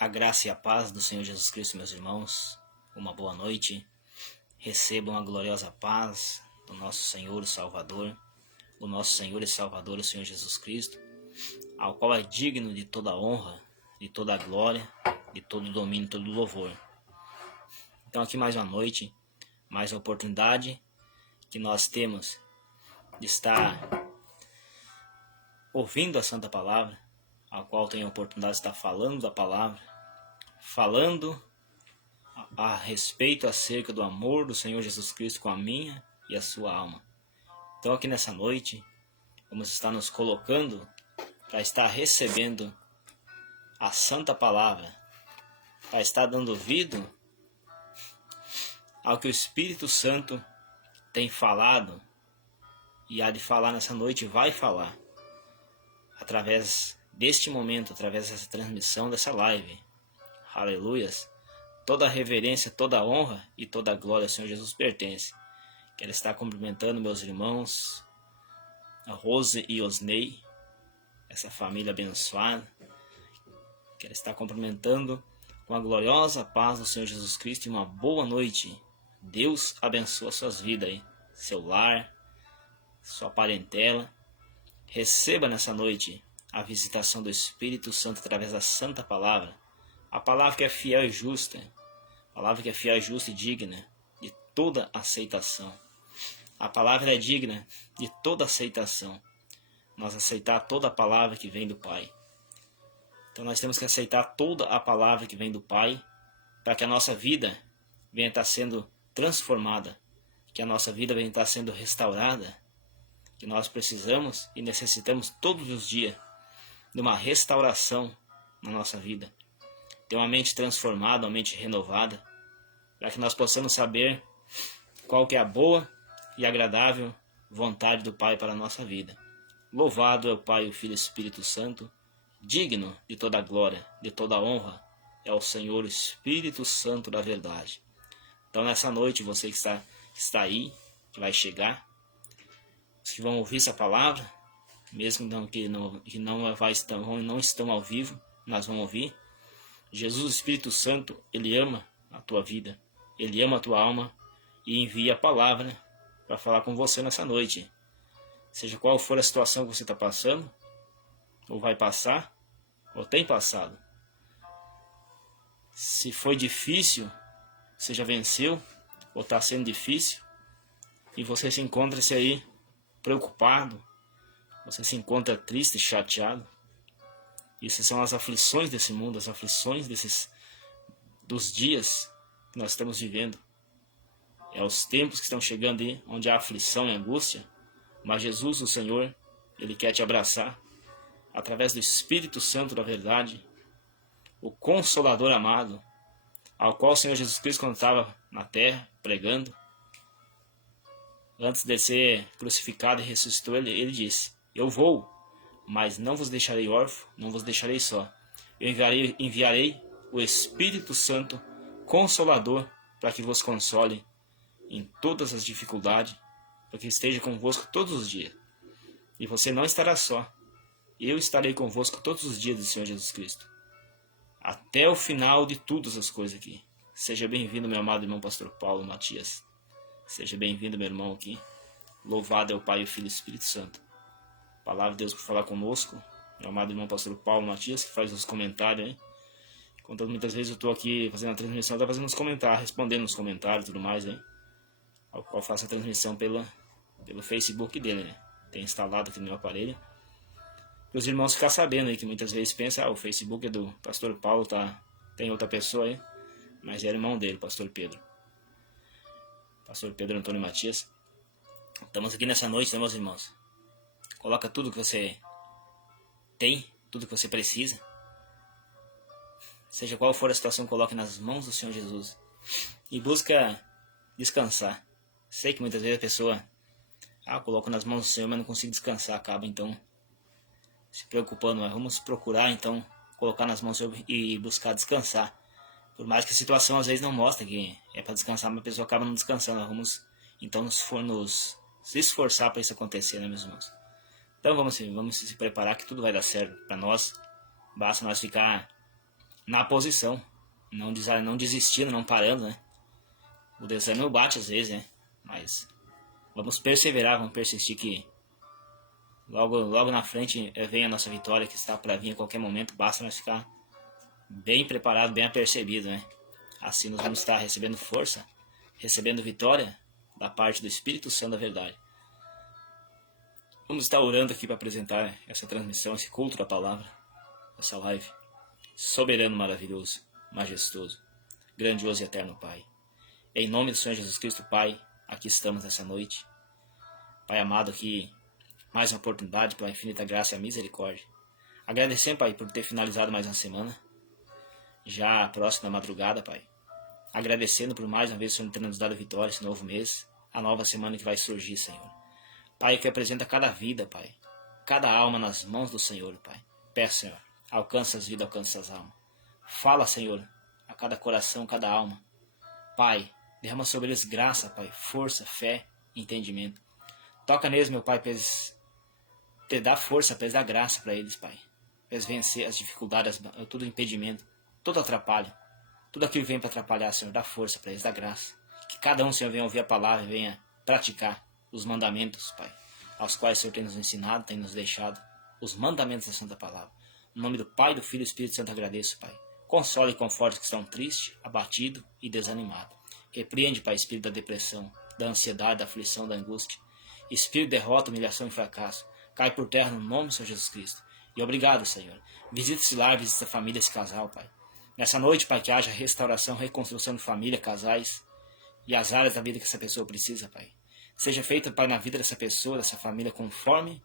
A graça e a paz do Senhor Jesus Cristo, meus irmãos, uma boa noite. Recebam a gloriosa paz do nosso Senhor e Salvador, o nosso Senhor e Salvador, o Senhor Jesus Cristo, ao qual é digno de toda honra, de toda glória, de todo domínio, todo louvor. Então aqui mais uma noite, mais uma oportunidade que nós temos de estar ouvindo a Santa Palavra, ao qual tenho a oportunidade de estar falando da Palavra, falando a respeito acerca do amor do Senhor Jesus Cristo com a minha e a sua alma. Então aqui nessa noite, vamos estar nos colocando para estar recebendo a Santa Palavra, para estar dando ouvido ao que o Espírito Santo tem falado e há de falar nessa noite, vai falar através deste momento, através dessa transmissão, dessa live. Aleluias! Toda a reverência, toda a honra e toda a glória ao Senhor Jesus pertence. Quero estar cumprimentando meus irmãos, a Rose e Osnei, essa família abençoada. Quero estar cumprimentando com a gloriosa paz do Senhor Jesus Cristo e uma boa noite. Deus abençoe suas vidas aí, seu lar, sua parentela. Receba nessa noite a visitação do Espírito Santo através da Santa Palavra. A palavra que é fiel e justa, a palavra que é fiel, justa e digna de toda aceitação. A palavra é digna de toda aceitação. Nós aceitar toda a palavra que vem do Pai. Então nós temos que aceitar toda a palavra que vem do Pai para que a nossa vida venha estar sendo transformada, que a nossa vida venha estar sendo restaurada, que nós precisamos e necessitamos todos os dias de uma restauração na nossa vida. Ter uma mente transformada, uma mente renovada, para que nós possamos saber qual que é a boa e agradável vontade do Pai para a nossa vida. Louvado é o Pai, o Filho e o Espírito Santo, digno de toda a glória, de toda a honra, é o Senhor Espírito Santo da verdade. Então nessa noite, você que está aí, que vai chegar, os que vão ouvir essa palavra, mesmo que não estão ao vivo, nós vamos ouvir. Jesus, o Espírito Santo, Ele ama a tua vida, Ele ama a tua alma e envia a palavra para falar com você nessa noite. Seja qual for a situação que você está passando, ou vai passar, ou tem passado. Se foi difícil, você já venceu, ou está sendo difícil, e você se encontra-se aí preocupado, você se encontra triste, chateado. Essas são as aflições desse mundo, as aflições dos dias que nós estamos vivendo. É os tempos que estão chegando aí, onde há aflição e angústia. Mas Jesus, o Senhor, Ele quer te abraçar, através do Espírito Santo da verdade, o Consolador amado, ao qual o Senhor Jesus Cristo, quando estava na terra, pregando, antes de ser crucificado e ressuscitou, ele disse: eu vou, mas não vos deixarei órfão, não vos deixarei só. Eu enviarei o Espírito Santo, Consolador, para que vos console em todas as dificuldades, para que esteja convosco todos os dias. E você não estará só. Eu estarei convosco todos os dias do Senhor Jesus Cristo, até o final de todas as coisas aqui. Seja bem-vindo, meu amado irmão pastor Paulo Matias. Seja bem-vindo, meu irmão, aqui. Louvado é o Pai, o Filho e o Espírito Santo. Palavra de Deus para falar conosco, meu amado irmão pastor Paulo Matias, que faz os comentários aí. Enquanto muitas vezes eu estou aqui fazendo a transmissão, eu estou fazendo os comentários, respondendo os comentários e tudo mais aí. Ao qual faço a transmissão pelo Facebook dele, né? Tem instalado aqui no meu aparelho. Para os irmãos ficarem sabendo aí, que muitas vezes pensam, o Facebook é do pastor Paulo, tem outra pessoa aí, mas é irmão dele, pastor Pedro. Pastor Pedro Antônio Matias. Estamos aqui nessa noite, né, meus irmãos? Coloca tudo que você tem, tudo que você precisa. Seja qual for a situação, coloque nas mãos do Senhor Jesus. E busca descansar. Sei que muitas vezes a pessoa, coloco nas mãos do Senhor, mas não consigo descansar. Acaba então se preocupando. Mas vamos procurar então colocar nas mãos do Senhor e buscar descansar. Por mais que a situação às vezes não mostre que é para descansar, mas a pessoa acaba não descansando. Nós vamos então nos esforçar para isso acontecer, né, meus irmãos? Então vamos se preparar que tudo vai dar certo para nós. Basta nós ficar na posição, não desistindo, não parando, né? O desânimo bate às vezes, né? Mas vamos perseverar, vamos persistir que logo na frente vem a nossa vitória, que está para vir a qualquer momento. Basta nós ficar bem preparado, bem apercebido, né? Assim nós vamos estar recebendo força, recebendo vitória da parte do Espírito Santo da verdade. Vamos estar orando aqui para apresentar essa transmissão, esse culto da palavra, essa live. Soberano, maravilhoso, majestoso, grandioso e eterno Pai. Em nome do Senhor Jesus Cristo, Pai, aqui estamos nessa noite. Pai amado, aqui mais uma oportunidade pela infinita graça e a misericórdia. Agradecendo, Pai, por ter finalizado mais uma semana, já próximo da madrugada, Pai. Agradecendo por mais uma vez o Senhor ter nos dado vitória esse novo mês, a nova semana que vai surgir, Senhor. Pai, que apresenta cada vida, Pai, cada alma nas mãos do Senhor, Pai. Peço, Senhor, alcança as vidas, alcança as almas. Fala, Senhor, a cada coração, cada alma. Pai, derrama sobre eles graça, Pai, força, fé e entendimento. Toca neles, meu Pai, para eles te dar força, para eles dar graça para eles, Pai. Para eles vencer as dificuldades, todo impedimento, todo atrapalho. Tudo aquilo que vem para atrapalhar, Senhor, dá força para eles, dá graça. Que cada um, Senhor, venha ouvir a palavra e venha praticar os mandamentos, Pai, aos quais o Senhor tem nos ensinado, tem nos deixado, os mandamentos da Santa Palavra. Em nome do Pai, do Filho e do Espírito Santo, agradeço, Pai. Console e conforte os que estão tristes, abatidos e desanimados. Repreende, Pai, espírito da depressão, da ansiedade, da aflição, da angústia. Espírito de derrota, humilhação e fracasso. Cai por terra no nome do Senhor Jesus Cristo. E obrigado, Senhor. Visita esse lar, visita a família, esse casal, Pai. Nessa noite, Pai, que haja restauração, reconstrução de família, casais e as áreas da vida que essa pessoa precisa, Pai. Seja feita, Pai, na vida dessa pessoa, dessa família, conforme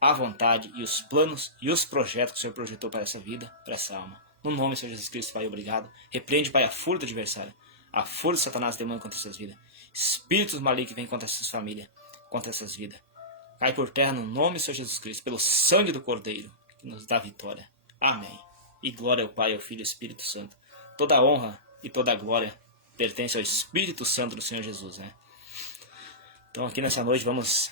a vontade e os planos e os projetos que o Senhor projetou para essa vida, para essa alma. No nome do Senhor Jesus Cristo, Pai, obrigado. Repreende, Pai, a fúria do adversário, a fúria de Satanás demônio contra essas vidas. Espíritos malignos que vêm contra essas famílias, contra essas vidas. Cai por terra no nome do Senhor Jesus Cristo, pelo sangue do Cordeiro, que nos dá vitória. Amém. E glória ao Pai, ao Filho e ao Espírito Santo. Toda a honra e toda a glória pertence ao Espírito Santo do Senhor Jesus, né? Então aqui nessa noite vamos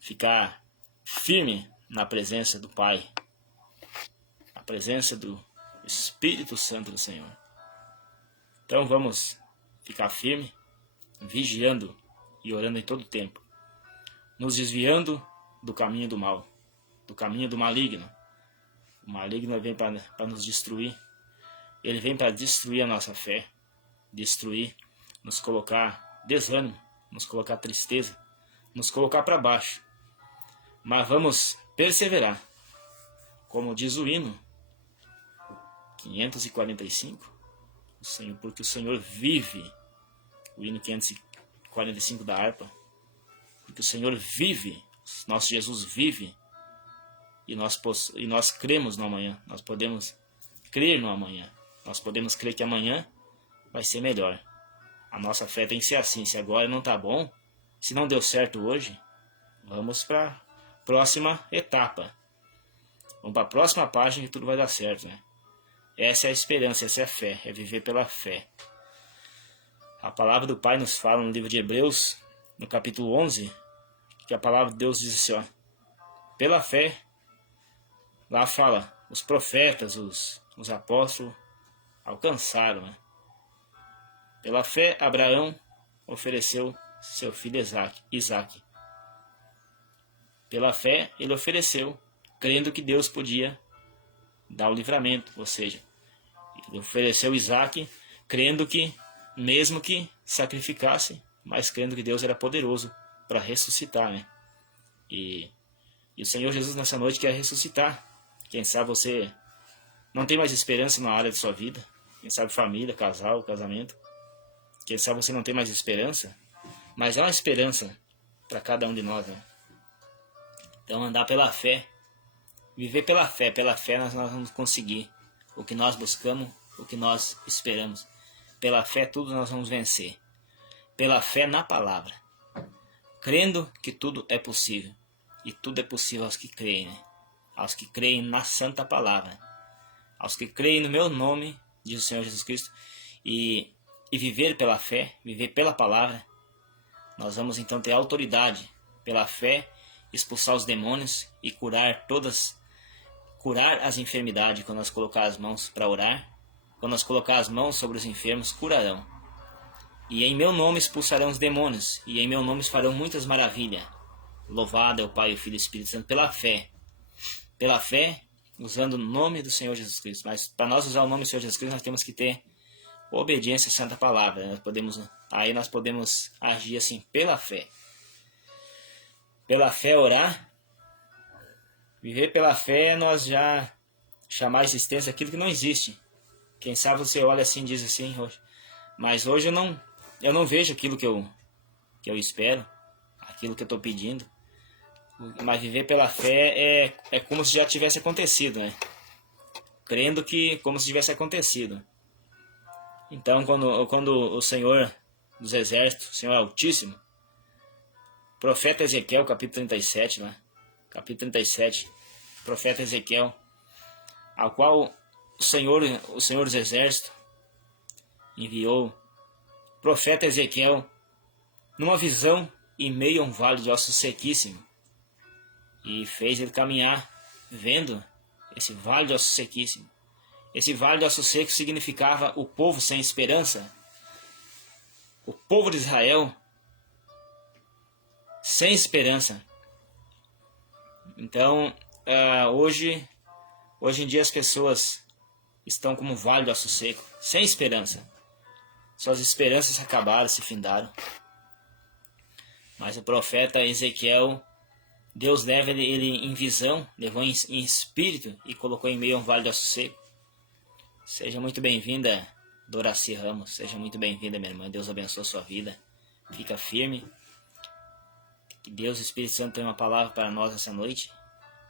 ficar firme na presença do Pai, na presença do Espírito Santo do Senhor. Então vamos ficar firme, vigiando e orando em todo tempo, nos desviando do caminho do mal, do caminho do maligno. O maligno vem para nos destruir, ele vem para destruir a nossa fé, destruir, nos colocar desânimo, nos colocar tristeza, nos colocar para baixo. Mas vamos perseverar. Como diz o hino 545, porque o Senhor vive. O hino 545 da harpa. Porque o Senhor vive, nosso Jesus vive. E nós cremos no amanhã. Nós podemos crer no amanhã. Nós podemos crer que amanhã vai ser melhor. A nossa fé tem que ser assim. Se agora não está bom, se não deu certo hoje, vamos para a próxima etapa. Vamos para a próxima página que tudo vai dar certo, né? Essa é a esperança, essa é a fé, é viver pela fé. A palavra do Pai nos fala no livro de Hebreus, no capítulo 11, que a palavra de Deus diz assim, ó, pela fé, lá fala, os profetas, os apóstolos alcançaram, né? Pela fé, Abraão ofereceu seu filho Isaque. Pela fé, ele ofereceu, crendo que Deus podia dar o livramento, ou seja, ele ofereceu Isaque, crendo que, mesmo que sacrificasse, mas crendo que Deus era poderoso para ressuscitar, né? E o Senhor Jesus nessa noite quer ressuscitar. Quem sabe você não tem mais esperança na área de sua vida, quem sabe família, casal, casamento. Quem sabe você não tem mais esperança, mas há uma esperança para cada um de nós, né? Então andar pela fé, viver pela fé nós vamos conseguir o que nós buscamos, o que nós esperamos. Pela fé tudo nós vamos vencer. Pela fé na palavra, crendo que tudo é possível. E tudo é possível aos que creem, né? Aos que creem na santa palavra, aos que creem no meu nome, diz o Senhor Jesus Cristo, e viver pela fé, viver pela palavra, nós vamos então ter autoridade pela fé, expulsar os demônios e curar as enfermidades quando nós colocar as mãos para orar quando nós colocar as mãos sobre os enfermos, curarão. E em meu nome expulsarão os demônios, e em meu nome farão muitas maravilhas. Louvado é o Pai, o Filho e o Espírito Santo pela fé. Pela fé, usando o nome do Senhor Jesus Cristo. Mas para nós usar o nome do Senhor Jesus Cristo, nós temos que ter obediência à Santa Palavra. Aí nós podemos agir assim, pela fé. Pela fé orar. Viver pela fé é nós já chamar a existência aquilo que não existe. Quem sabe você olha assim e diz assim, mas hoje eu não vejo aquilo que eu espero, aquilo que eu estou pedindo. Mas viver pela fé é como se já tivesse acontecido, né? Crendo que como se tivesse acontecido. Então, quando o Senhor dos Exércitos, o Senhor Altíssimo, profeta Ezequiel, capítulo 37, né? Capítulo 37, profeta Ezequiel, ao qual o Senhor dos Exércitos enviou o profeta Ezequiel numa visão em meio a um vale de ossos sequíssimos, e fez ele caminhar vendo esse vale de ossos sequíssimos. Esse vale de ossos secos significava o povo sem esperança, o povo de Israel sem esperança. Então, hoje em dia as pessoas estão como um vale de ossos secos, sem esperança. Suas esperanças acabaram, se findaram. Mas o profeta Ezequiel, Deus leva ele em visão, levou em espírito e colocou em meio a um vale de ossos secos. Seja muito bem-vinda, Doraci Ramos. Seja muito bem-vinda, minha irmã. Deus abençoe a sua vida. Fica firme. Que Deus, o Espírito Santo, tem uma palavra para nós essa noite.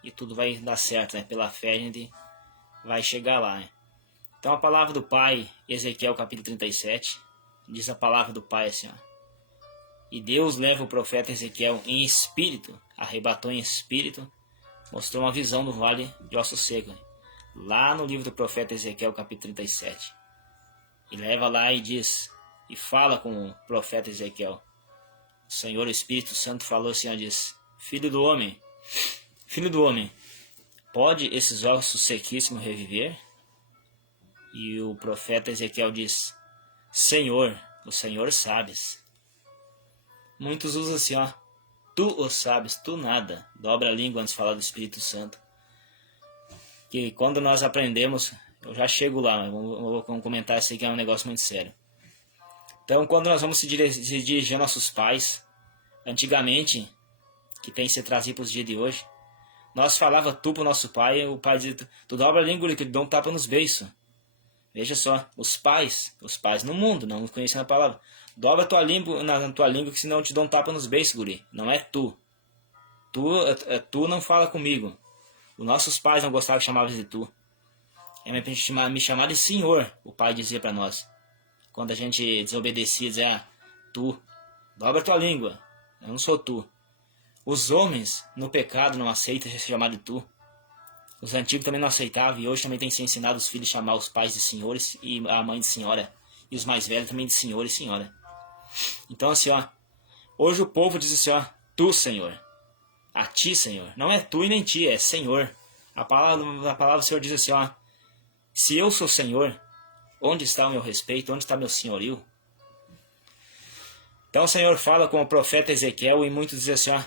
E tudo vai dar certo, né? Pela fé a gente vai chegar lá, né? Então a palavra do Pai, Ezequiel capítulo 37, diz a palavra do Pai assim, ó. E Deus leva o profeta Ezequiel em espírito, arrebatou em espírito, mostrou uma visão do vale de ossos secos, lá no livro do profeta Ezequiel capítulo 37. E leva lá e diz, e fala com o profeta Ezequiel. O Senhor, o Espírito Santo, falou assim, ó, diz, filho do homem, pode esses ossos sequíssimos reviver? E o profeta Ezequiel diz, Senhor, o Senhor sabes. Muitos usam assim, ó, tu o sabes, tu nada. Dobra a língua antes de falar do Espírito Santo. Que quando nós aprendemos, eu já chego lá, mas vou comentar isso aqui, que é um negócio muito sério. Então, quando nós vamos se dirigir aos nossos pais, antigamente, que tem que ser trazido para os dias de hoje, nós falava tu pro nosso pai, o pai dizia, tu dobra a língua, que ele dá um tapa nos beiços. Veja só, os pais no mundo, não conhecem a palavra. Dobra tua língua, na tua língua, que senão eu te dou um tapa nos beiços, guri. Não é tu. Tu não fala comigo. Os nossos pais não gostavam que chamavam de tu. É me chamar de senhor, o pai dizia para nós. Quando a gente desobedecia, dizia, tu. Dobra tua língua. Eu não sou tu. Os homens, no pecado, não aceitam ser chamado de tu. Os antigos também não aceitavam, e hoje também tem que ser ensinado os filhos a chamar os pais de senhores e a mãe de senhora. E os mais velhos também de senhor e senhora. Então assim, ó, hoje o povo diz assim, ó, tu, Senhor. A ti, Senhor. Não é tu e nem ti, é Senhor. A palavra do Senhor diz assim, ó, se eu sou Senhor, onde está o meu respeito? Onde está meu senhorio? Então o Senhor fala com o profeta Ezequiel, e muitos dizem assim, ó,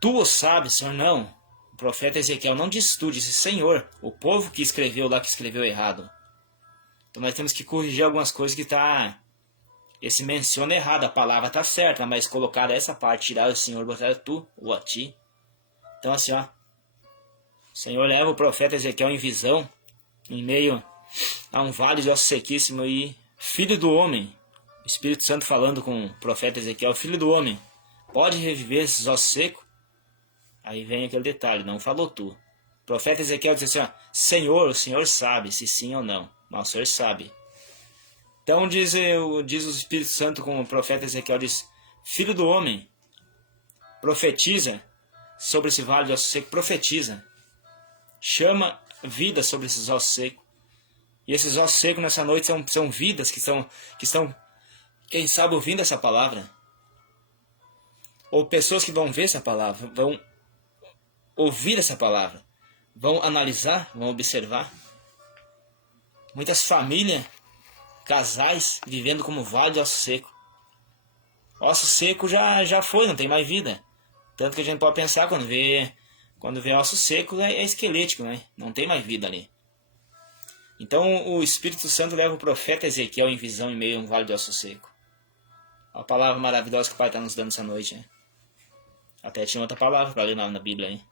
tu o sabes, Senhor, não. O profeta Ezequiel não disse tu, disse Senhor. O povo que escreveu lá, que escreveu errado. Então nós temos que corrigir algumas coisas que tá... Esse menciona errado, a palavra tá certa, mas colocar essa parte, tirar o Senhor, botar tu ou a ti. Então assim, ó. O Senhor leva o profeta Ezequiel em visão, em meio a um vale de ossos sequíssimos, e filho do homem, o Espírito Santo falando com o profeta Ezequiel, filho do homem, pode reviver esses ossos secos? Aí vem aquele detalhe, não falou tu. O profeta Ezequiel diz assim, ó, Senhor, o Senhor sabe se sim ou não, mas o Senhor sabe. Então diz o Espírito Santo com o profeta Ezequiel, diz, filho do homem, profetiza sobre esse vale de ossos secos, profetiza, chama vida sobre esses ossos secos. E esses ossos secos nessa noite são vidas que estão, quem sabe, ouvindo essa palavra. Ou pessoas que vão ver essa palavra, vão ouvir essa palavra, vão analisar, vão observar. Muitas famílias, casais, vivendo como vale de osso seco. Osso seco já foi, não tem mais vida. Tanto que a gente pode pensar quando vê osso seco é esquelético, né? Não tem mais vida ali. Então o Espírito Santo leva o profeta Ezequiel em visão em meio a um vale de osso seco. A palavra maravilhosa que o Pai está nos dando essa noite, né? Até tinha outra palavra para ler na Bíblia, hein?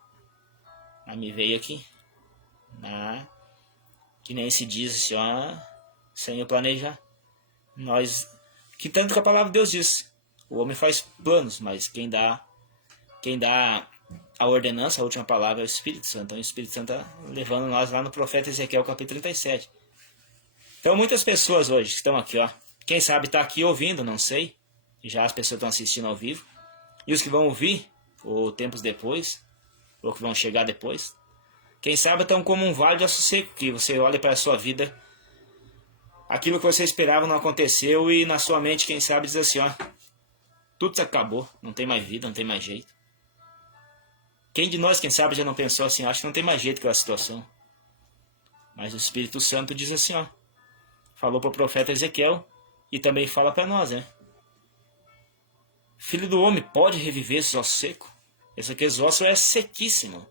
Mas me veio aqui. Que nem se diz assim, ó, sem eu planejar. Que tanto que a palavra de Deus diz. O homem faz planos, mas quem dá a ordenança, a última palavra é o Espírito Santo. Então o Espírito Santo está levando nós lá no profeta Ezequiel capítulo 37. Então muitas pessoas hoje que estão aqui, ó, quem sabe está aqui ouvindo, não sei. Já as pessoas estão assistindo ao vivo. E os que vão ouvir, ou tempos depois, ou que vão chegar depois, quem sabe estão como um vale de osso seco, que você olha para a sua vida, aquilo que você esperava não aconteceu e na sua mente, quem sabe, diz assim, ó, tudo se acabou, não tem mais vida, não tem mais jeito. Quem de nós, quem sabe, já não pensou assim, acho que não tem mais jeito com a situação. Mas o Espírito Santo diz assim, ó, falou para o profeta Ezequiel e também fala para nós, né? Filho do homem, pode reviver esses ossos secos? Esses ossos é sequíssimo.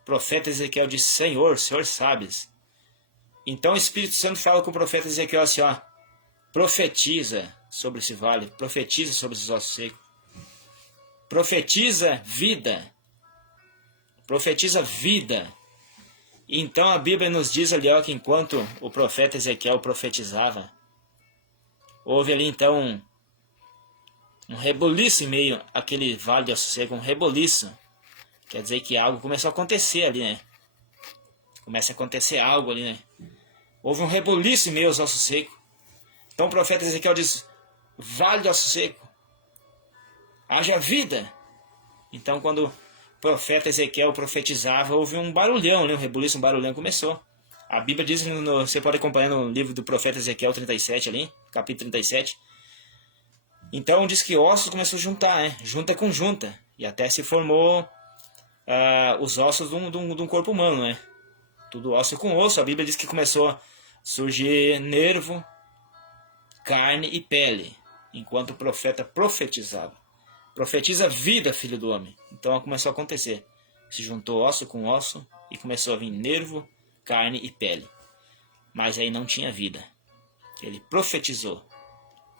O profeta Ezequiel diz, Senhor sabes. Então o Espírito Santo fala com o profeta Ezequiel assim, ó, profetiza sobre esse vale, profetiza sobre esses ossos secos. Profetiza vida. Profetiza vida. Então a Bíblia nos diz ali, ó, que enquanto o profeta Ezequiel profetizava, houve ali então um reboliço em meio àquele vale de osso seco, um reboliço. Quer dizer que algo começou a acontecer ali, né? Começa a acontecer algo ali, né? Houve um reboliço em meio aos ossos secos. Então o profeta Ezequiel diz, vale de osso seco, haja vida. Então quando o profeta Ezequiel profetizava, houve um barulhão, né? Um reboliço, um barulhão começou. A Bíblia diz, você pode acompanhar no livro do profeta Ezequiel 37 ali, capítulo 37. Então diz que ossos começou a juntar, né? Junta com junta. E até se formou os ossos de um corpo humano, né? Tudo osso com osso. A Bíblia diz que começou a surgir nervo, carne e pele. Enquanto o profeta profetizava. Profetiza vida, filho do homem. Então começou a acontecer. Se juntou osso com osso e começou a vir nervo, carne e pele. Mas aí não tinha vida. Ele profetizou.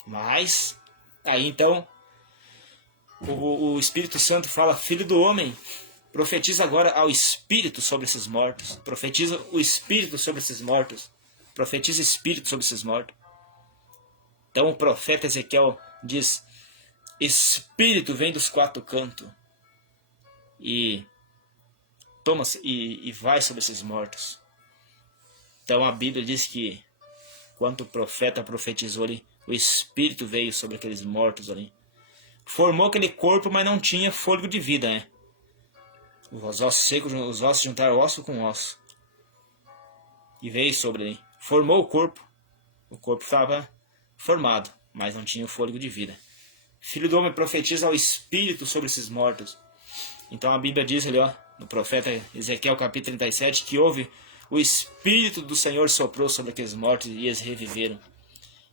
Mas aí então o Espírito Santo fala, filho do homem, profetiza agora ao Espírito sobre esses mortos. Profetiza o Espírito sobre esses mortos. Profetiza Espírito sobre esses mortos. Então o profeta Ezequiel diz, Espírito vem dos quatro cantos e toma e vai sobre esses mortos. Então a Bíblia diz que quando o profeta profetizou ali, o Espírito veio sobre aqueles mortos ali. Formou aquele corpo, mas não tinha fôlego de vida, né? Os ossos secos, os ossos juntaram osso com osso. E veio sobre ele. Formou o corpo. O corpo estava formado, mas não tinha o fôlego de vida. Filho do homem, profetiza ao Espírito sobre esses mortos. Então a Bíblia diz ali, ó, no profeta Ezequiel capítulo 37, que houve o Espírito do Senhor soprou sobre aqueles mortos e eles reviveram.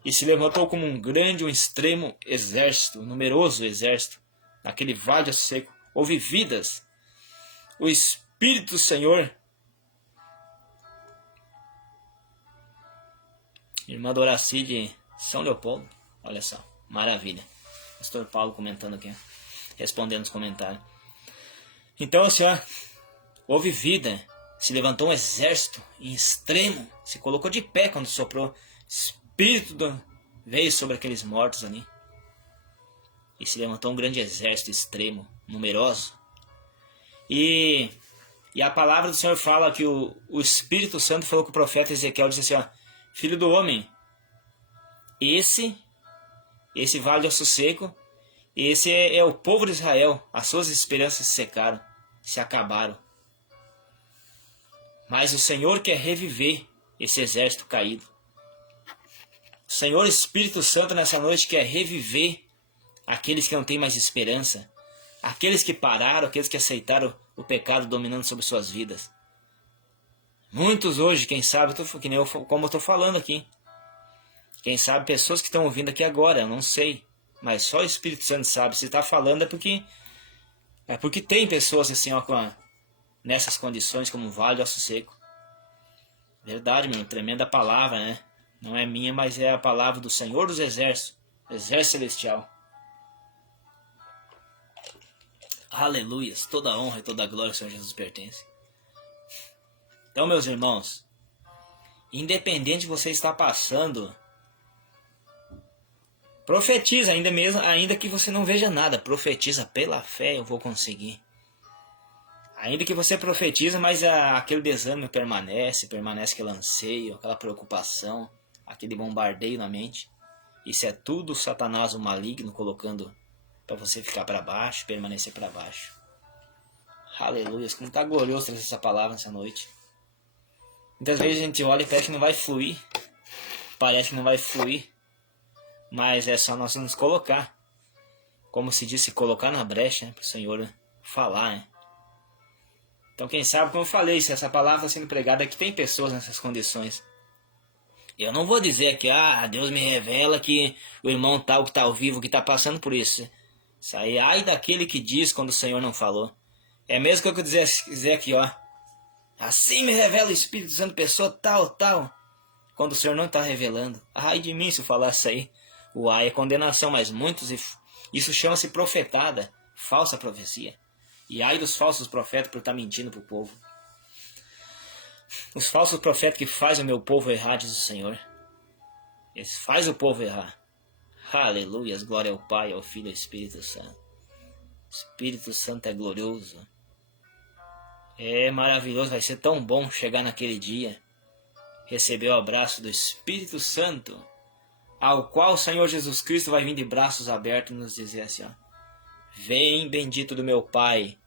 E se levantou como um grande, um extremo exército, um numeroso exército, naquele vale seco. Houve vidas. O Espírito do Senhor. Irmã Doraci de São Leopoldo. Olha só, maravilha. Pastor Paulo comentando aqui, respondendo os comentários. Então, assim, ó, houve vida. Se levantou um exército em extremo. Se colocou de pé quando soprou. Espírito veio sobre aqueles mortos ali. E se levantou um grande exército extremo, numeroso. E a palavra do Senhor fala que o Espírito Santo falou com o profeta Ezequiel, disse assim, ó, filho do homem, esse vale de osso seco, esse é o povo de Israel, as suas esperanças se secaram, se acabaram. Mas o Senhor quer reviver esse exército caído. O Senhor Espírito Santo nessa noite quer reviver aqueles que não têm mais esperança, aqueles que pararam, aqueles que aceitaram o pecado dominando sobre suas vidas. Muitos hoje, quem sabe, que nem como eu estou falando aqui. Quem sabe pessoas que estão ouvindo aqui agora, eu não sei. Mas só o Espírito Santo sabe. Se está falando é porque tem pessoas assim, ó, nessas condições como Vale do Aço Seco. Verdade, meu, tremenda palavra, né? Não é minha, mas é a palavra do Senhor dos Exércitos, Exército Celestial. Aleluias, toda a honra e toda a glória ao Senhor Jesus pertence. Então, meus irmãos, independente de você estar passando, profetiza ainda que você não veja nada, profetiza pela fé, eu vou conseguir. Ainda que você profetiza, mas aquele desânimo permanece aquele anseio, aquela preocupação, aquele bombardeio na mente. Isso é tudo Satanás, o maligno, colocando para você ficar para baixo, permanecer para baixo. Aleluia, como está glorioso trazer essa palavra nessa noite. Muitas vezes a gente olha e parece que não vai fluir. Mas é só nós nos colocar. Como se disse, colocar na brecha, né, para o Senhor falar, né? Então quem sabe, como eu falei, se essa palavra está sendo pregada, é que tem pessoas nessas condições. Eu não vou dizer que Deus me revela que o irmão tal que está ao vivo, que está passando por isso. Isso aí, ai daquele que diz quando o Senhor não falou. É mesmo que eu dizer aqui, ó. Assim me revela o Espírito Santo, pessoa tal. Quando o Senhor não está revelando. Ai de mim se eu falar isso aí. O ai é condenação, mas muitos, isso chama-se profetada, falsa profecia. E ai dos falsos profetas por estar mentindo para o povo. Os falsos profetas que fazem o meu povo errar, diz o Senhor. Eles fazem o povo errar. Aleluia, glória ao Pai, ao Filho e ao Espírito Santo. O Espírito Santo é glorioso. É maravilhoso, vai ser tão bom chegar naquele dia. Receber o abraço do Espírito Santo, ao qual o Senhor Jesus Cristo vai vir de braços abertos e nos dizer assim, ó. Vem, bendito do meu Pai,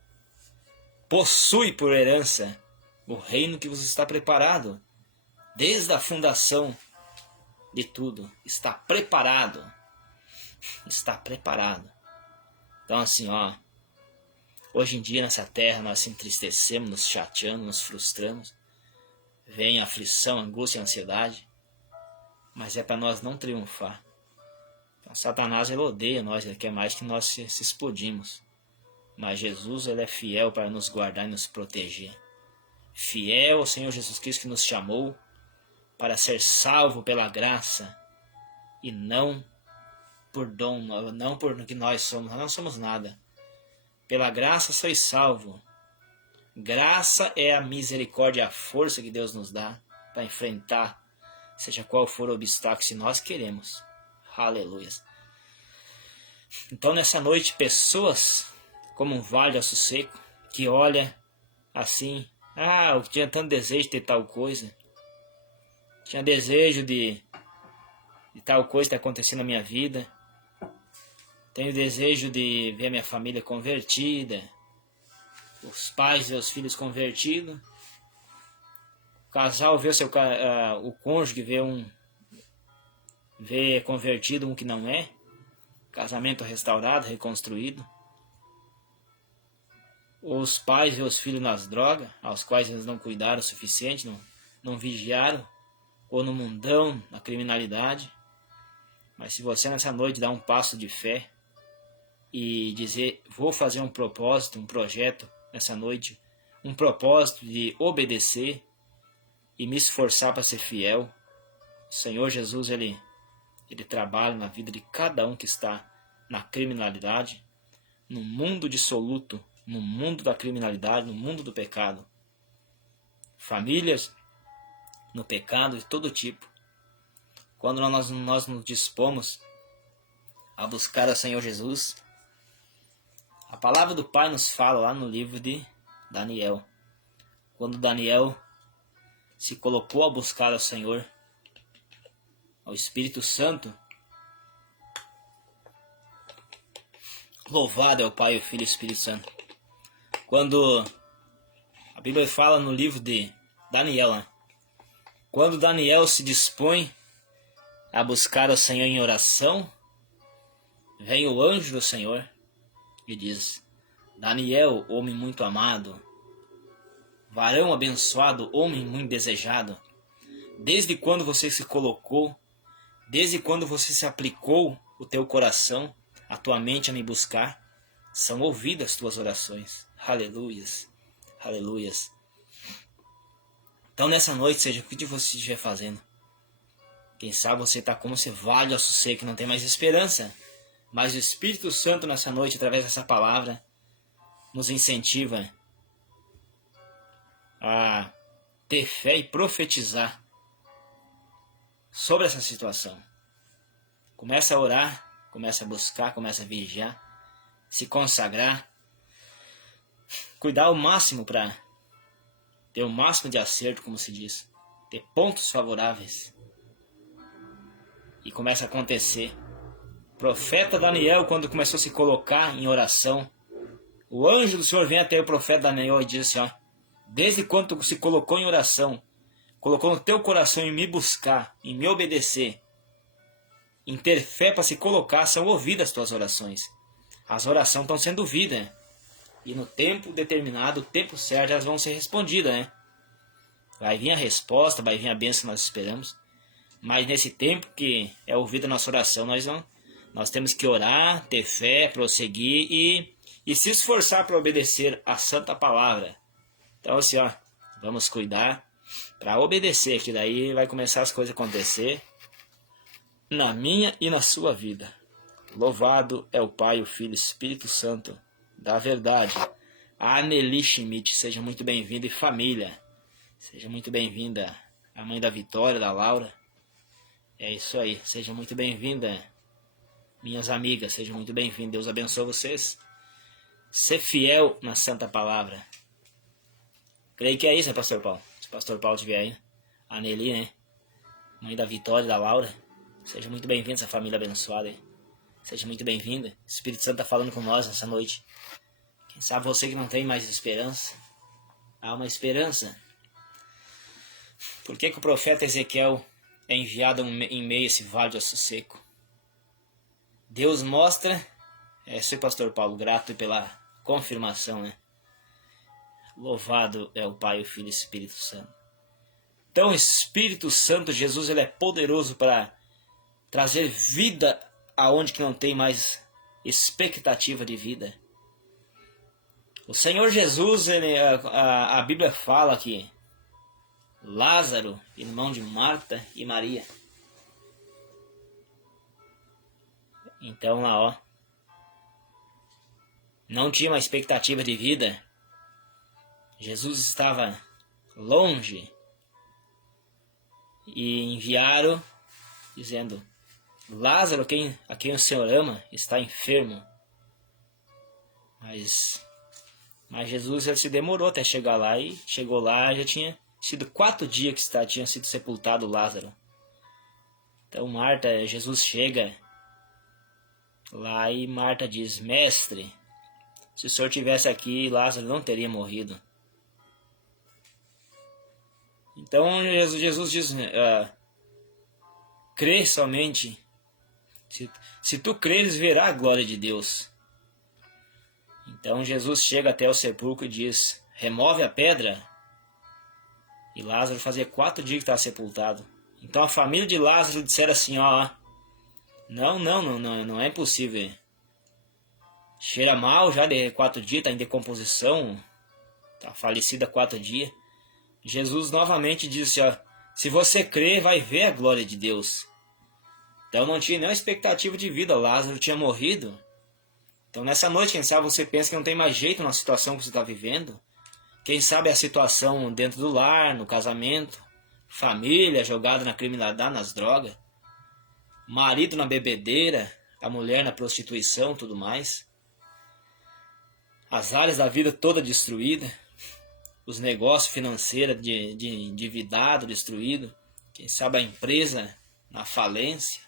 possui por herança o reino que vos está preparado. Desde a fundação de tudo, está preparado. Está preparado. Então assim, ó, hoje em dia nessa terra nós se entristecemos, nos chateamos, nos frustramos. Vem aflição, angústia, ansiedade. Mas é para nós não triunfar. Então, Satanás ele odeia nós, ele quer mais que nós se explodimos. Mas Jesus ele é fiel para nos guardar e nos proteger. Fiel ao Senhor Jesus Cristo que nos chamou para ser salvo pela graça e não por dom, não por que nós somos. Nós não somos nada. Pela graça sois salvo. Graça é a misericórdia, a força que Deus nos dá para enfrentar seja qual for o obstáculo, se nós queremos. Aleluia. Então nessa noite, pessoas como um Vale do Aço Seco, que olha assim, eu tinha tanto desejo de ter tal coisa, tinha desejo de tal coisa que está acontecendo na minha vida, tenho desejo de ver a minha família convertida, os pais e os filhos convertidos, o casal ver o cônjuge ver convertido um que não é, casamento restaurado, reconstruído, os pais ver os filhos nas drogas, aos quais eles não cuidaram o suficiente, não vigiaram, ou no mundão, na criminalidade. Mas se você nessa noite dá um passo de fé e dizer, vou fazer um propósito, um projeto nessa noite, um propósito de obedecer e me esforçar para ser fiel, o Senhor Jesus ele trabalha na vida de cada um que está na criminalidade, no mundo dissoluto, no mundo da criminalidade, no mundo do pecado. Famílias no pecado de todo tipo. Quando nós nos dispomos a buscar o Senhor Jesus, a palavra do Pai nos fala lá no livro de Daniel. Quando Daniel se colocou a buscar ao Senhor, ao Espírito Santo, louvado é o Pai, o Filho e o Espírito Santo. Quando a Bíblia fala no livro de Daniel, quando Daniel se dispõe a buscar ao Senhor em oração, vem o anjo do Senhor e diz, Daniel, homem muito amado, varão abençoado, homem muito desejado. Desde quando você se colocou, desde quando você se aplicou o teu coração, a tua mente a me buscar, são ouvidas as tuas orações. Aleluias, aleluias. Então nessa noite, seja o que você estiver fazendo, quem sabe você está como esse vale a sossego que não tem mais esperança, mas o Espírito Santo nessa noite, através dessa palavra, nos incentiva a ter fé e profetizar sobre essa situação. Começa a orar, começa a buscar, começa a vigiar, se consagrar, cuidar ao máximo para ter o máximo de acerto, como se diz, ter pontos favoráveis. E começa a acontecer. O profeta Daniel, quando começou a se colocar em oração, o anjo do Senhor vem até o profeta Daniel e diz assim, ó, desde quando tu se colocou em oração, colocou no teu coração em me buscar, em me obedecer, em ter fé para se colocar, são ouvidas as tuas orações. As orações estão sendo ouvidas. E no tempo determinado, o tempo certo, elas vão ser respondidas, né? Vai vir a resposta, vai vir a bênção que nós esperamos. Mas nesse tempo que é ouvida a nossa oração, nós temos que orar, ter fé, prosseguir e se esforçar para obedecer a santa palavra. Então assim, ó, vamos cuidar para obedecer, que daí vai começar as coisas a acontecer na minha e na sua vida. Louvado é o Pai, o Filho e o Espírito Santo da verdade. A Anneli Schmidt, seja muito bem-vinda, e família, seja muito bem-vinda, a mãe da Vitória, da Laura. É isso aí, seja muito bem-vinda, minhas amigas, sejam muito bem-vindas. Deus abençoe vocês. Ser fiel na santa palavra. Creio que é isso, né, Pastor Paulo? Se o Pastor Paulo estiver aí, a Anneli, né? Mãe da Vitória, da Laura. Seja muito bem-vinda, essa família abençoada aí. Seja muito bem-vinda. O Espírito Santo está falando com nós nessa noite. Quem sabe você que não tem mais esperança. Há uma esperança. Por que o profeta Ezequiel é enviado em meio a esse vale de osso seco? Deus mostra... sou o Pastor Paulo, grato pela confirmação, né? Louvado é o Pai, o Filho e o Espírito Santo. Então o Espírito Santo, Jesus, ele é poderoso para trazer vida aonde que não tem mais expectativa de vida. O Senhor Jesus, a Bíblia fala que Lázaro, irmão de Marta e Maria. Então lá, ó, não tinha uma expectativa de vida. Jesus estava longe e enviaram dizendo: Lázaro, a quem o Senhor ama, está enfermo. Mas Jesus, ele se demorou até chegar lá, e chegou lá, já tinha sido 4 dias que tinha sido sepultado Lázaro. Então Jesus chega lá e Marta diz: Mestre, se o Senhor tivesse aqui, Lázaro não teria morrido. Então Jesus diz: crê somente. Se tu creres, verá a glória de Deus. Então Jesus chega até o sepulcro e diz: remove a pedra. E Lázaro fazia 4 dias que estava sepultado. Então a família de Lázaro disseram assim: ó, não é impossível. Cheira mal já de 4 dias, está em decomposição, está falecido há 4 dias. Jesus novamente disse: ó, se você crer, vai ver a glória de Deus. Então não tinha nenhuma expectativa de vida, Lázaro tinha morrido. Então nessa noite, quem sabe você pensa que não tem mais jeito na situação que você está vivendo. Quem sabe a situação dentro do lar, no casamento, família jogada na criminalidade, nas drogas, marido na bebedeira, a mulher na prostituição, tudo mais. As áreas da vida toda destruída, os negócios financeiros de endividado, destruído. Quem sabe a empresa na falência.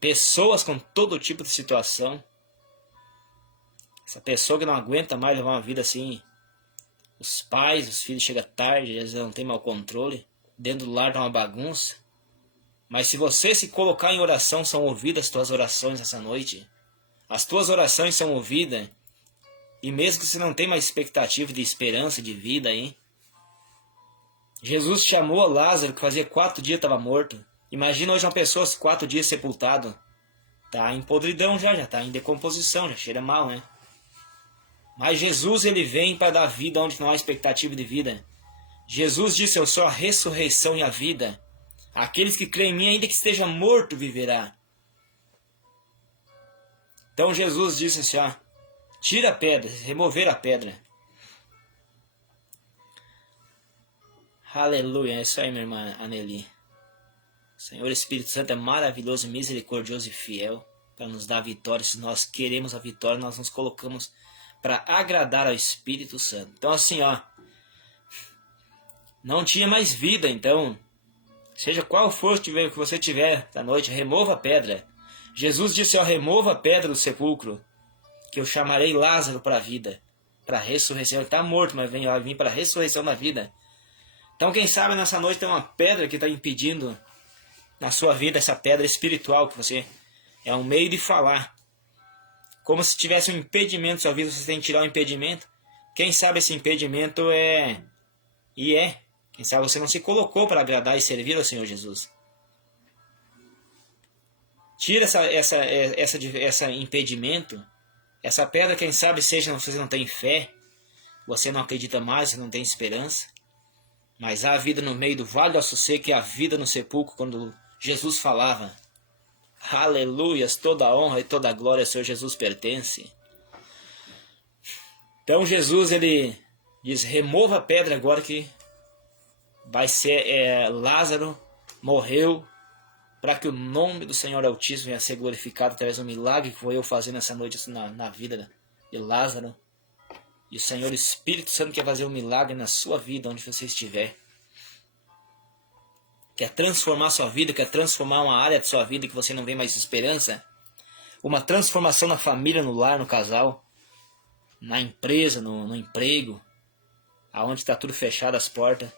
Pessoas com todo tipo de situação. Essa pessoa que não aguenta mais levar uma vida assim. Os pais, os filhos chegam tarde, eles não têm mau controle. Dentro do lar tá uma bagunça. Mas se você se colocar em oração, são ouvidas as tuas orações essa noite. As tuas orações são ouvidas. E mesmo que você não tenha mais expectativa de esperança, de vida aí, Jesus chamou Lázaro, que fazia 4 dias estava morto. Imagina hoje uma pessoa 4 dias sepultado. Tá em podridão já tá em decomposição, já cheira mal, né? Mas Jesus, ele vem para dar vida onde não há expectativa de vida. Jesus disse, eu sou a ressurreição e a vida. Aqueles que creem em mim, ainda que esteja morto, viverá. Então Jesus disse assim, ó, tira a pedra, remover a pedra. Aleluia, é isso aí, minha irmã Aneli. Senhor Espírito Santo é maravilhoso, misericordioso e fiel para nos dar a vitória. Se nós queremos a vitória, nós nos colocamos para agradar ao Espírito Santo. Então assim, ó, não tinha mais vida, então, seja qual for que você tiver da noite, remova a pedra. Jesus disse, ó, remova a pedra do sepulcro, que eu chamarei Lázaro para a vida, para a ressurreição. Ele está morto, mas vai vir para a ressurreição da vida. Então quem sabe nessa noite tem uma pedra que está impedindo na sua vida, essa pedra espiritual, que você é um meio de falar. Como se tivesse um impedimento na sua vida, você tem que tirar o impedimento. Quem sabe esse impedimento quem sabe você não se colocou para agradar e servir ao Senhor Jesus. Tira essa impedimento, essa pedra, quem sabe seja você não tem fé, você não acredita mais, você não tem esperança. Mas há a vida no meio do vale do aço seco e a vida no sepulcro, quando Jesus falava. Aleluias, toda a honra e toda a glória ao Senhor Jesus pertence. Então Jesus, ele diz, remova a pedra agora que vai ser Lázaro morreu para que o nome do Senhor Altíssimo venha a ser glorificado através do milagre que vou eu fazer nessa noite na vida de Lázaro. E o Senhor Espírito Santo quer fazer um milagre na sua vida, onde você estiver. Quer transformar a sua vida, quer transformar uma área de sua vida que você não vê mais esperança. Uma transformação na família, no lar, no casal, na empresa, no emprego, aonde está tudo fechado as portas.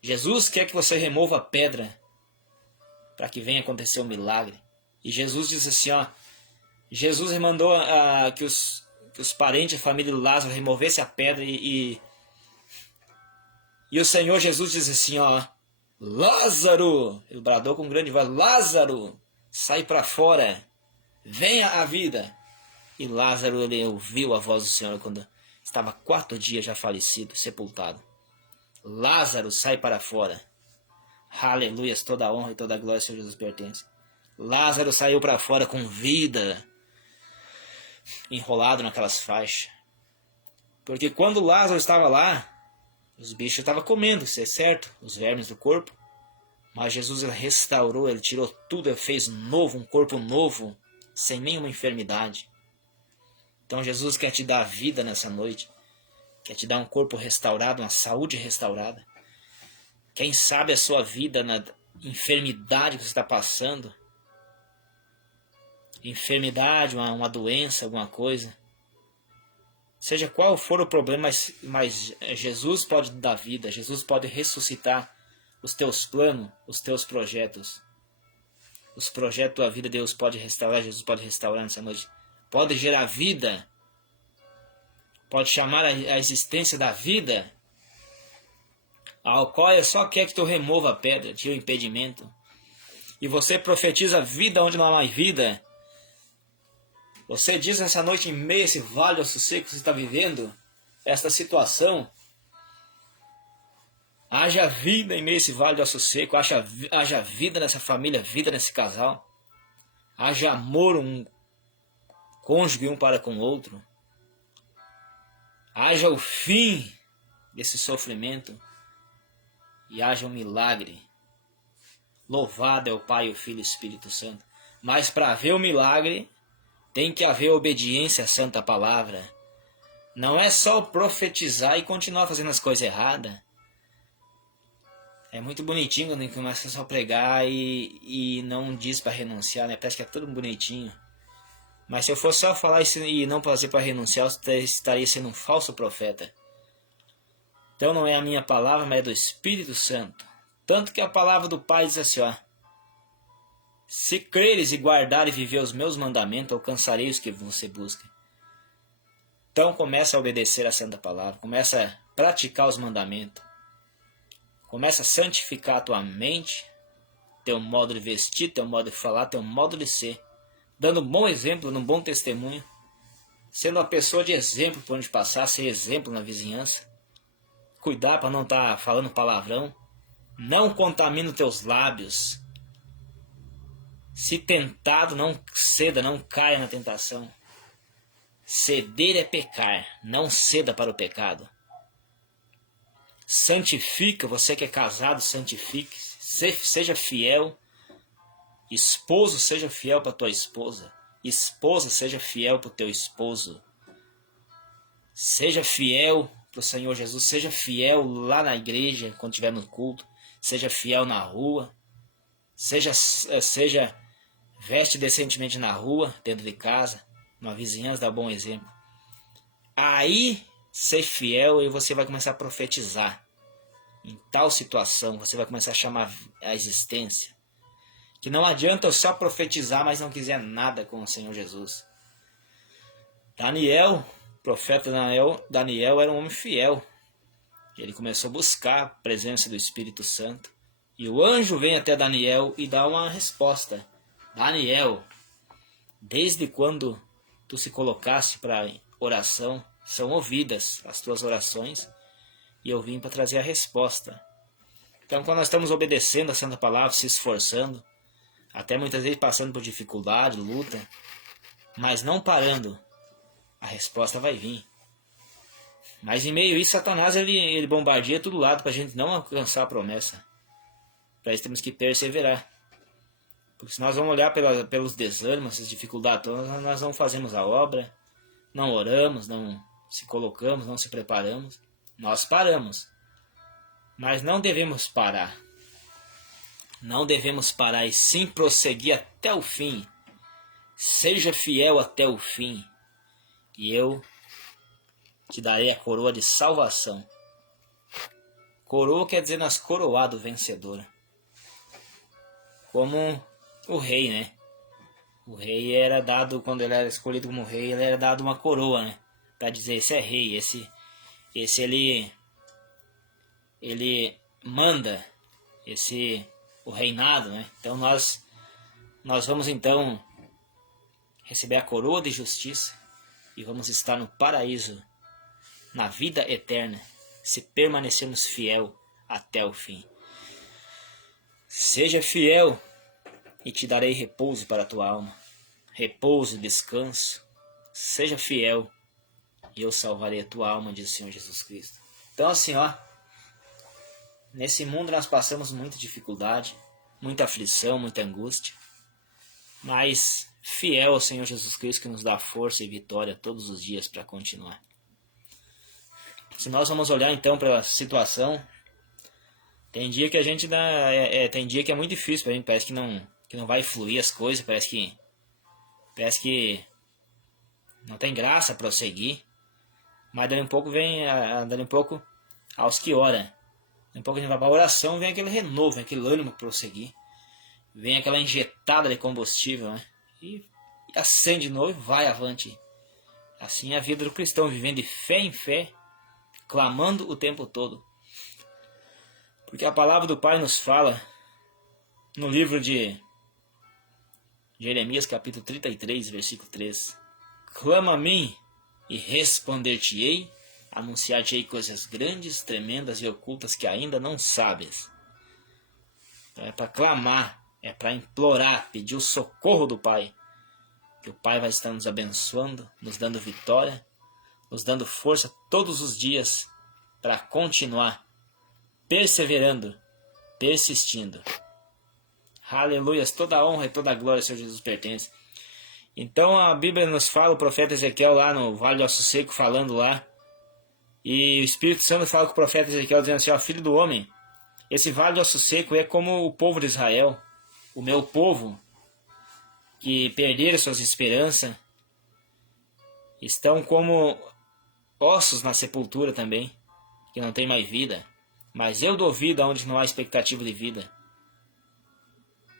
Jesus quer que você remova a pedra para que venha acontecer um milagre. E Jesus diz assim, ó, Jesus mandou que os parentes, a família de Lázaro removessem a pedra e o Senhor Jesus diz assim, ó, Lázaro, ele bradou com grande voz, Lázaro, sai para fora, venha à vida. E Lázaro, ele ouviu a voz do Senhor quando estava 4 dias já falecido, sepultado. Lázaro, sai para fora. Aleluias, toda a honra e toda a glória ao Senhor Jesus pertence. Lázaro saiu para fora com vida, enrolado naquelas faixas. Porque quando Lázaro estava lá, os bichos estavam comendo, isso é certo, os vermes do corpo. Mas Jesus, ele restaurou, ele tirou tudo, ele fez novo, um corpo novo, sem nenhuma enfermidade. Então Jesus quer te dar vida nessa noite. Quer te dar um corpo restaurado, uma saúde restaurada. Quem sabe a sua vida na enfermidade que você está passando. Enfermidade, uma doença, alguma coisa. Seja qual for o problema, mas Jesus pode dar vida. Jesus pode ressuscitar os teus planos, os teus projetos. Os projetos da vida Deus pode restaurar, Jesus pode restaurar nessa noite. Pode gerar vida. Pode chamar a existência da vida, ao qual ele só quer que tu remova a pedra, tira o impedimento. E você profetiza vida onde não há mais vida. Você diz nessa noite, em meio a esse vale ao sossego que você está vivendo, esta situação, haja vida em meio a esse vale do sossego, haja vida nessa família, vida nesse casal, haja amor um cônjuge um para com o outro, haja o fim desse sofrimento e haja um milagre. Louvado é o Pai, o Filho e o Espírito Santo. Mas para haver o milagre, tem que haver obediência à Santa Palavra. Não é só profetizar e continuar fazendo as coisas erradas. É muito bonitinho quando começa só a pregar e não diz para renunciar, né? Parece que é tudo bonitinho. Mas se eu fosse só falar isso e não fazer para renunciar, eu estaria sendo um falso profeta. Então não é a minha palavra, mas é do Espírito Santo. Tanto que a palavra do Pai diz assim, ó. Se creres e guardar e viver os meus mandamentos, alcançarei os que você busca. Então começa a obedecer a santa palavra, começa a praticar os mandamentos, começa a santificar a tua mente, teu modo de vestir, teu modo de falar, teu modo de ser, dando um bom exemplo, dando um bom testemunho, sendo uma pessoa de exemplo por onde passar, ser exemplo na vizinhança, cuidar para não estar falando palavrão, não contamina os teus lábios, se tentado não ceda, não caia na tentação. Ceder é pecar, não ceda para o pecado. Santifica, você que é casado, santifique, seja fiel. Esposo, seja fiel para tua esposa. Esposa, seja fiel para o teu esposo. Seja fiel para o Senhor Jesus, seja fiel lá na igreja, quando estiver no culto. Seja fiel na rua. Seja veste decentemente na rua, dentro de casa. Uma vizinhança dá bom exemplo. Aí, ser fiel e você vai começar a profetizar. Em tal situação, você vai começar a chamar a existência. Que não adianta eu só profetizar, mas não quiser nada com o Senhor Jesus. Daniel, profeta Daniel era um homem fiel. Ele começou a buscar a presença do Espírito Santo. E o anjo vem até Daniel e dá uma resposta. Daniel, desde quando tu se colocaste para oração, são ouvidas as tuas orações, e eu vim para trazer a resposta. Então, quando nós estamos obedecendo a Santa Palavra, se esforçando, até muitas vezes passando por dificuldade, luta, mas não parando, a resposta vai vir. Mas em meio a isso, Satanás ele bombardeia todo lado para a gente não alcançar a promessa. Para isso temos que perseverar. Porque se nós vamos olhar pelos desânimos, as dificuldades todas, nós não fazemos a obra, não oramos, não se colocamos, não se preparamos. Nós paramos. Mas não devemos parar. Não devemos parar e sim prosseguir até o fim. Seja fiel até o fim. E eu te darei a coroa de salvação. Coroa quer dizer nas coroado vencedor. Como o rei, né? O rei era dado, quando ele era escolhido como rei, ele era dado uma coroa, né? Para dizer, esse é rei, esse ele manda o reinado, né? Então nós vamos então receber a coroa de justiça e vamos estar no paraíso, na vida eterna, se permanecermos fiel até o fim. Seja fiel e te darei repouso para a tua alma. Repouso e descanso. Seja fiel e eu salvarei a tua alma, diz o Senhor Jesus Cristo. Então assim, nesse mundo nós passamos muita dificuldade, muita aflição, muita angústia. Mas fiel ao Senhor Jesus Cristo, que nos dá força e vitória todos os dias para continuar. Se nós vamos olhar então para a situação, tem dia que a gente tem dia que é muito difícil pra gente, parece que não vai fluir as coisas, parece que não tem graça prosseguir. Mas dali um pouco aos que oram. Dali um pouco a gente vai para a oração, vem aquele renovo, vem aquele ânimo para prosseguir. Vem aquela injetada de combustível, né? E acende de novo e vai avante. Assim é a vida do cristão, vivendo de fé em fé, clamando o tempo todo. Porque a palavra do Pai nos fala no livro de Jeremias, capítulo 33, versículo 3. Clama a mim e responder-te-ei, anunciar-te-ei coisas grandes, tremendas e ocultas que ainda não sabes. Então é para clamar, é para implorar, pedir o socorro do Pai. Que o Pai vai estar nos abençoando, nos dando vitória, nos dando força todos os dias para continuar perseverando, persistindo. Aleluias, toda a honra e toda a glória ao Senhor Jesus pertence. Então a Bíblia nos fala, o profeta Ezequiel lá no Vale do Aço Seco falando lá, e o Espírito Santo fala com o profeta Ezequiel dizendo assim, filho do homem, esse Vale do Aço Seco é como o povo de Israel, o meu povo, que perderam suas esperanças, estão como ossos na sepultura também, que não tem mais vida. Mas eu dou vida onde não há expectativa de vida.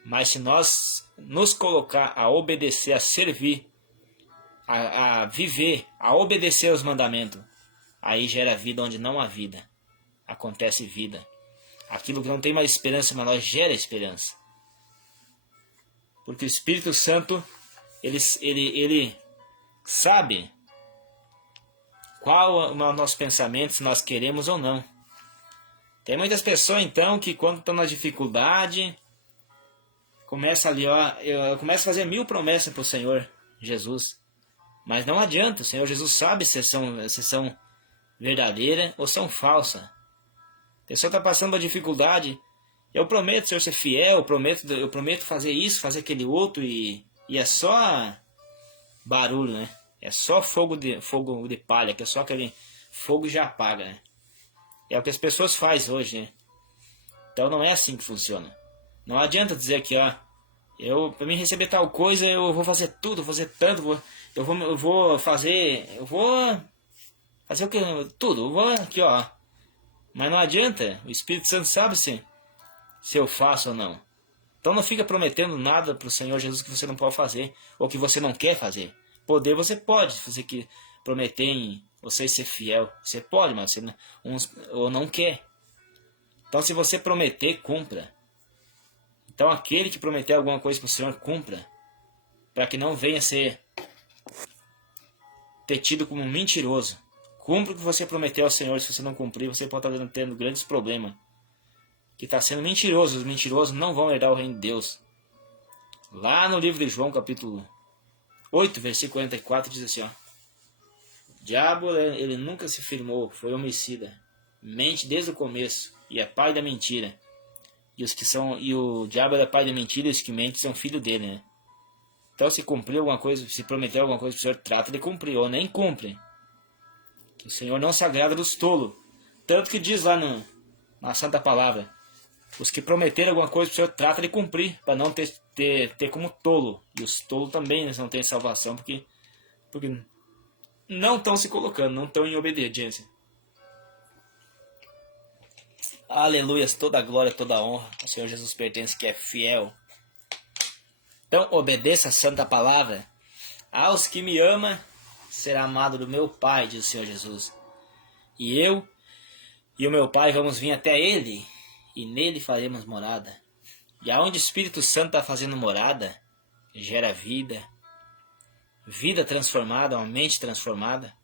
Mas se nós nos colocar a obedecer, a servir, a viver, a obedecer aos mandamentos, aí gera vida onde não há vida. Acontece vida. Aquilo que não tem mais esperança, mas nós gera esperança. Porque o Espírito Santo, ele sabe qual é o nosso pensamento, se nós queremos ou não. Tem muitas pessoas, então, que quando estão na dificuldade, começa ali, eu começo a fazer 1000 promessas para o Senhor Jesus. Mas não adianta, o Senhor Jesus sabe se são verdadeiras ou são falsas. A pessoa está passando uma dificuldade, eu prometo, Senhor, ser fiel, eu prometo fazer isso, fazer aquele outro, e é só barulho, né? É só fogo de palha, que é só aquele fogo já apaga, né? É o que as pessoas fazem hoje, né? Então não é assim que funciona. Não adianta dizer que, para mim receber tal coisa, eu vou fazer tudo, vou fazer tanto, eu vou fazer o que? Tudo, eu vou aqui, Mas não adianta, o Espírito Santo sabe se eu faço ou não. Então não fica prometendo nada para o Senhor Jesus que você não pode fazer, ou que você não quer fazer. Poder você pode, se você que prometer em você ser fiel, você pode, mas você ou não quer. Então se você prometer, cumpra. Então aquele que prometer alguma coisa para o Senhor, cumpra, para que não venha ter tido como mentiroso. Cumpra o que você prometeu ao Senhor. Se você não cumprir, você pode estar tendo grandes problemas. Que está sendo mentiroso. Os mentirosos não vão herdar o reino de Deus. Lá no livro de João, capítulo 8, versículo 44, diz assim, o diabo, ele nunca se firmou, foi homicida. Mente desde o começo e é pai da mentira. E o diabo é pai da mentira, e os que mentem são filho dele, né? Então se cumprir alguma coisa, se prometer alguma coisa para o Senhor, trata de cumprir, ou nem cumpre. Que o Senhor não se agrada dos tolos. Tanto que diz lá na Santa Palavra, os que prometeram alguma coisa para o Senhor, trata de cumprir, para não ter como tolo. E os tolos também, eles não têm salvação, porque não estão se colocando, não estão em obediência. Aleluias, toda a glória, toda a honra ao Senhor Jesus pertence, que é fiel. Então obedeça a Santa Palavra. Aos que me amam, será amado do meu Pai, diz o Senhor Jesus. E eu e o meu Pai vamos vir até Ele, e nele faremos morada. E aonde o Espírito Santo está fazendo morada, gera vida. Vida transformada, uma mente transformada,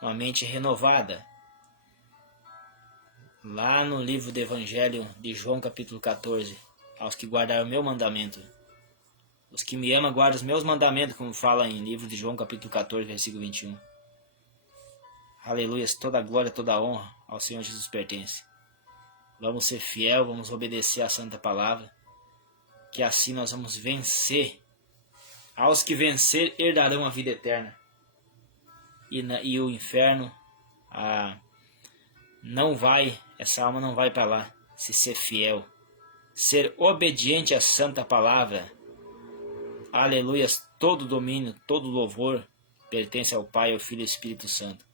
uma mente renovada. Lá no livro do Evangelho de João, capítulo 14, aos que guardaram o meu mandamento. Os que me amam guardam os meus mandamentos, como fala em livro de João, capítulo 14, versículo 21. Aleluia, toda a glória, toda a honra ao Senhor Jesus pertence. Vamos ser fiel, vamos obedecer à Santa Palavra, que assim nós vamos vencer. Aos que vencer, herdarão a vida eterna. E o inferno, essa alma não vai para lá, se ser fiel. Ser obediente à Santa Palavra. Aleluias, todo domínio, todo louvor pertence ao Pai, ao Filho e ao Espírito Santo.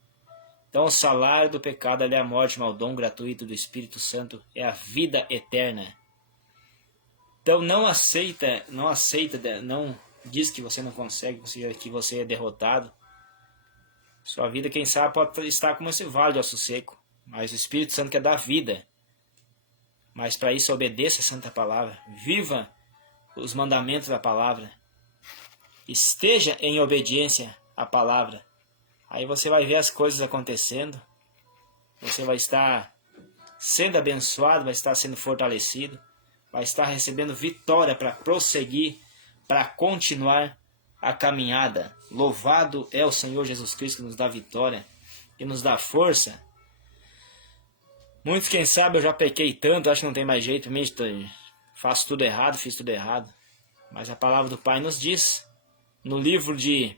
Então o salário do pecado é a morte, mas o dom gratuito do Espírito Santo é a vida eterna. Então não diz que você não consegue, que você é derrotado. Sua vida, quem sabe, pode estar como esse vale de osso seco, mas o Espírito Santo quer dar vida. Mas para isso obedeça a Santa Palavra, viva os mandamentos da Palavra. Esteja em obediência à Palavra. Aí você vai ver as coisas acontecendo. Você vai estar sendo abençoado, vai estar sendo fortalecido. Vai estar recebendo vitória para prosseguir, para continuar a caminhada. Louvado é o Senhor Jesus Cristo, que nos dá vitória, que nos dá força. Muitos, quem sabe, eu já pequei tanto, acho que não tem mais jeito mesmo. Faço tudo errado, fiz tudo errado. Mas a palavra do Pai nos diz, no livro de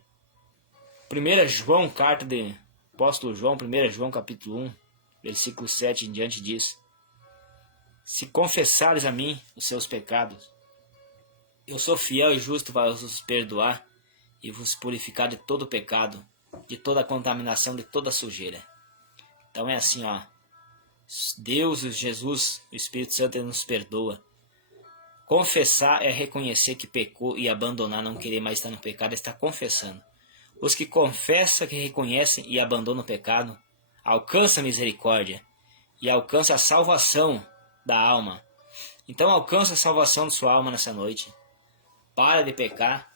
1 João, carta de apóstolo João, 1 João capítulo 1, versículo 7 em diante diz: se confessares a mim os seus pecados, eu sou fiel e justo para vos perdoar e vos purificar de todo pecado, de toda contaminação, de toda sujeira. Então é assim, Deus, Jesus, o Espírito Santo, Ele nos perdoa. Confessar é reconhecer que pecou e abandonar, não querer mais estar no pecado, é estar confessando. Os que confessam, que reconhecem e abandonam o pecado, alcançam a misericórdia e alcançam a salvação da alma. Então alcança a salvação de sua alma nessa noite. Para de pecar.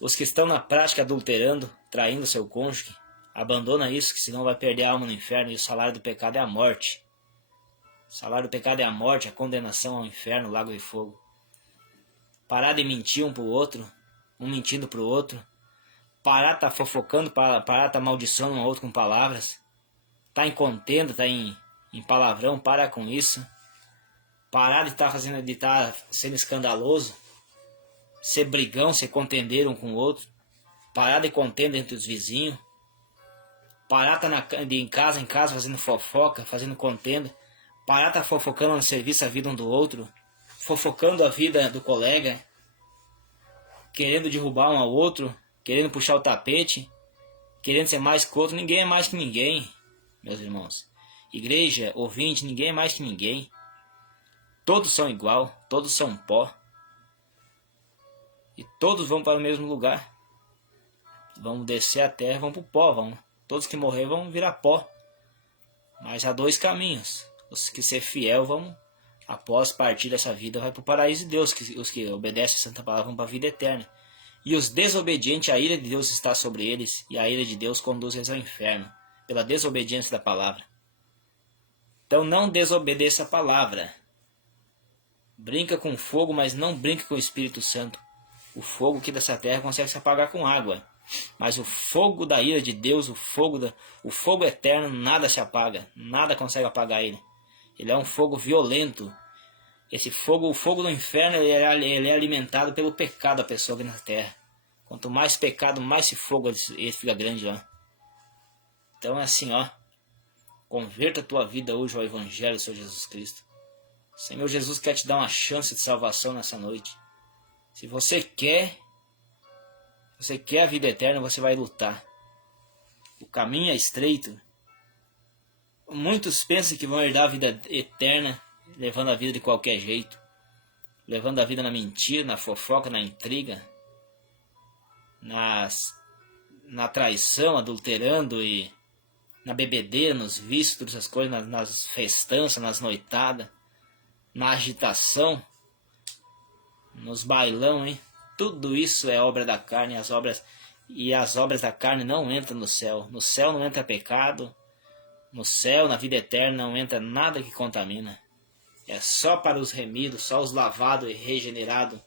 Os que estão na prática adulterando, traindo seu cônjuge, abandona isso, que senão vai perder a alma no inferno, e o salário do pecado é a morte. O salário do pecado é a morte, a condenação ao inferno, lago de fogo. Parar de mentir um pro outro, um mentindo pro outro. Parar de tá fofocando, parar de tá amaldiçoando um ao outro com palavras. Tá em contenda, tá em palavrão, para com isso. Parar de estar sendo escandaloso. Ser brigão, ser contendeiro um com o outro. Parar de contenda entre os vizinhos. Parar de estar em casa fazendo fofoca, fazendo contenda. Parar de estar fofocando no serviço a vida um do outro. Fofocando a vida do colega. Querendo derrubar um ao outro. Querendo puxar o tapete. Querendo ser mais que o outro. Ninguém é mais que ninguém, meus irmãos. Igreja, ouvinte, ninguém é mais que ninguém. Todos são igual, todos são pó. E todos vão para o mesmo lugar. Vão descer a terra, vão para o pó. Todos que morrer vão virar pó. Mas há dois caminhos. Os que ser fiel vão, após partir dessa vida, vai para o paraíso de Deus. Os que obedecem a santa palavra vão para a vida eterna. E os desobedientes, a ira de Deus está sobre eles. E a ira de Deus conduz eles ao inferno, pela desobediência da palavra. Então não desobedeça a palavra. Brinca com fogo, mas não brinca com o Espírito Santo. O fogo aqui dessa terra consegue se apagar com água. Mas o fogo da ira de Deus, o fogo eterno, nada se apaga. Nada consegue apagar ele. Ele é um fogo violento. Esse fogo, o fogo do inferno, ele é alimentado pelo pecado da pessoa aqui na terra. Quanto mais pecado, mais esse fogo ele fica grande lá. Então é assim, ó. Converta a tua vida hoje ao Evangelho do Senhor Jesus Cristo. O Senhor Jesus quer te dar uma chance de salvação nessa noite. Se você quer a vida eterna, você vai lutar. O caminho é estreito. Muitos pensam que vão herdar a vida eterna, levando a vida de qualquer jeito. Levando a vida na mentira, na fofoca, na intriga. Na traição, adulterando e na bebedeira, nos vícios, todas essas coisas, nas festanças, nas noitadas. Na agitação, nos bailão, hein? Tudo isso é obra da carne, as obras da carne não entram no céu. No céu não entra pecado, no céu, na vida eterna, não entra nada que contamina. É só para os remidos, só os lavados e regenerados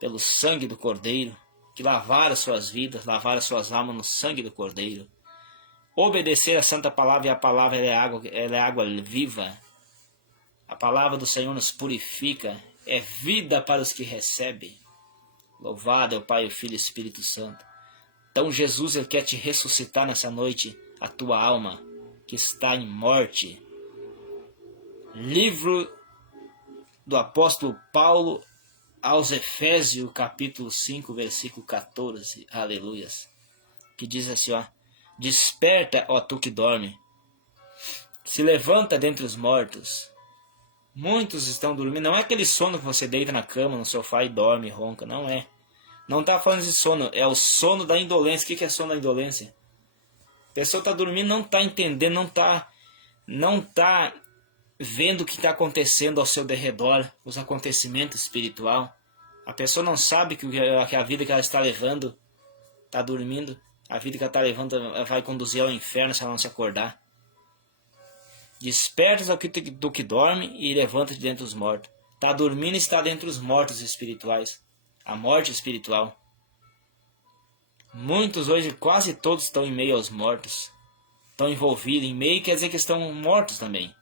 pelo sangue do Cordeiro, que lavaram suas vidas, lavaram suas almas no sangue do Cordeiro. Obedecer a santa palavra, e a palavra ela é água viva. A palavra do Senhor nos purifica, é vida para os que recebem. Louvado é o Pai, o Filho e o Espírito Santo. Então Jesus ele quer te ressuscitar nessa noite, a tua alma que está em morte. Livro do apóstolo Paulo aos Efésios, capítulo 5, versículo 14. Aleluias. Que diz assim, ó. Desperta, ó tu que dorme. Se levanta dentre os mortos. Muitos estão dormindo. Não é aquele sono que você deita na cama, no sofá e dorme, ronca. Não é. Não está falando de sono. É o sono da indolência. O que é sono da indolência? A pessoa está dormindo, não está entendendo, não tá vendo o que está acontecendo ao seu derredor, os acontecimentos espiritual. A pessoa não sabe que a vida que ela está levando, está dormindo, a vida que ela está levando vai conduzir ao inferno se ela não se acordar. Despertas do que dorme e levanta-te dentre os mortos. Está dormindo e está dentre os mortos espirituais. A morte espiritual. Muitos hoje, quase todos estão em meio aos mortos. Estão envolvidos. Em meio quer dizer que estão mortos também.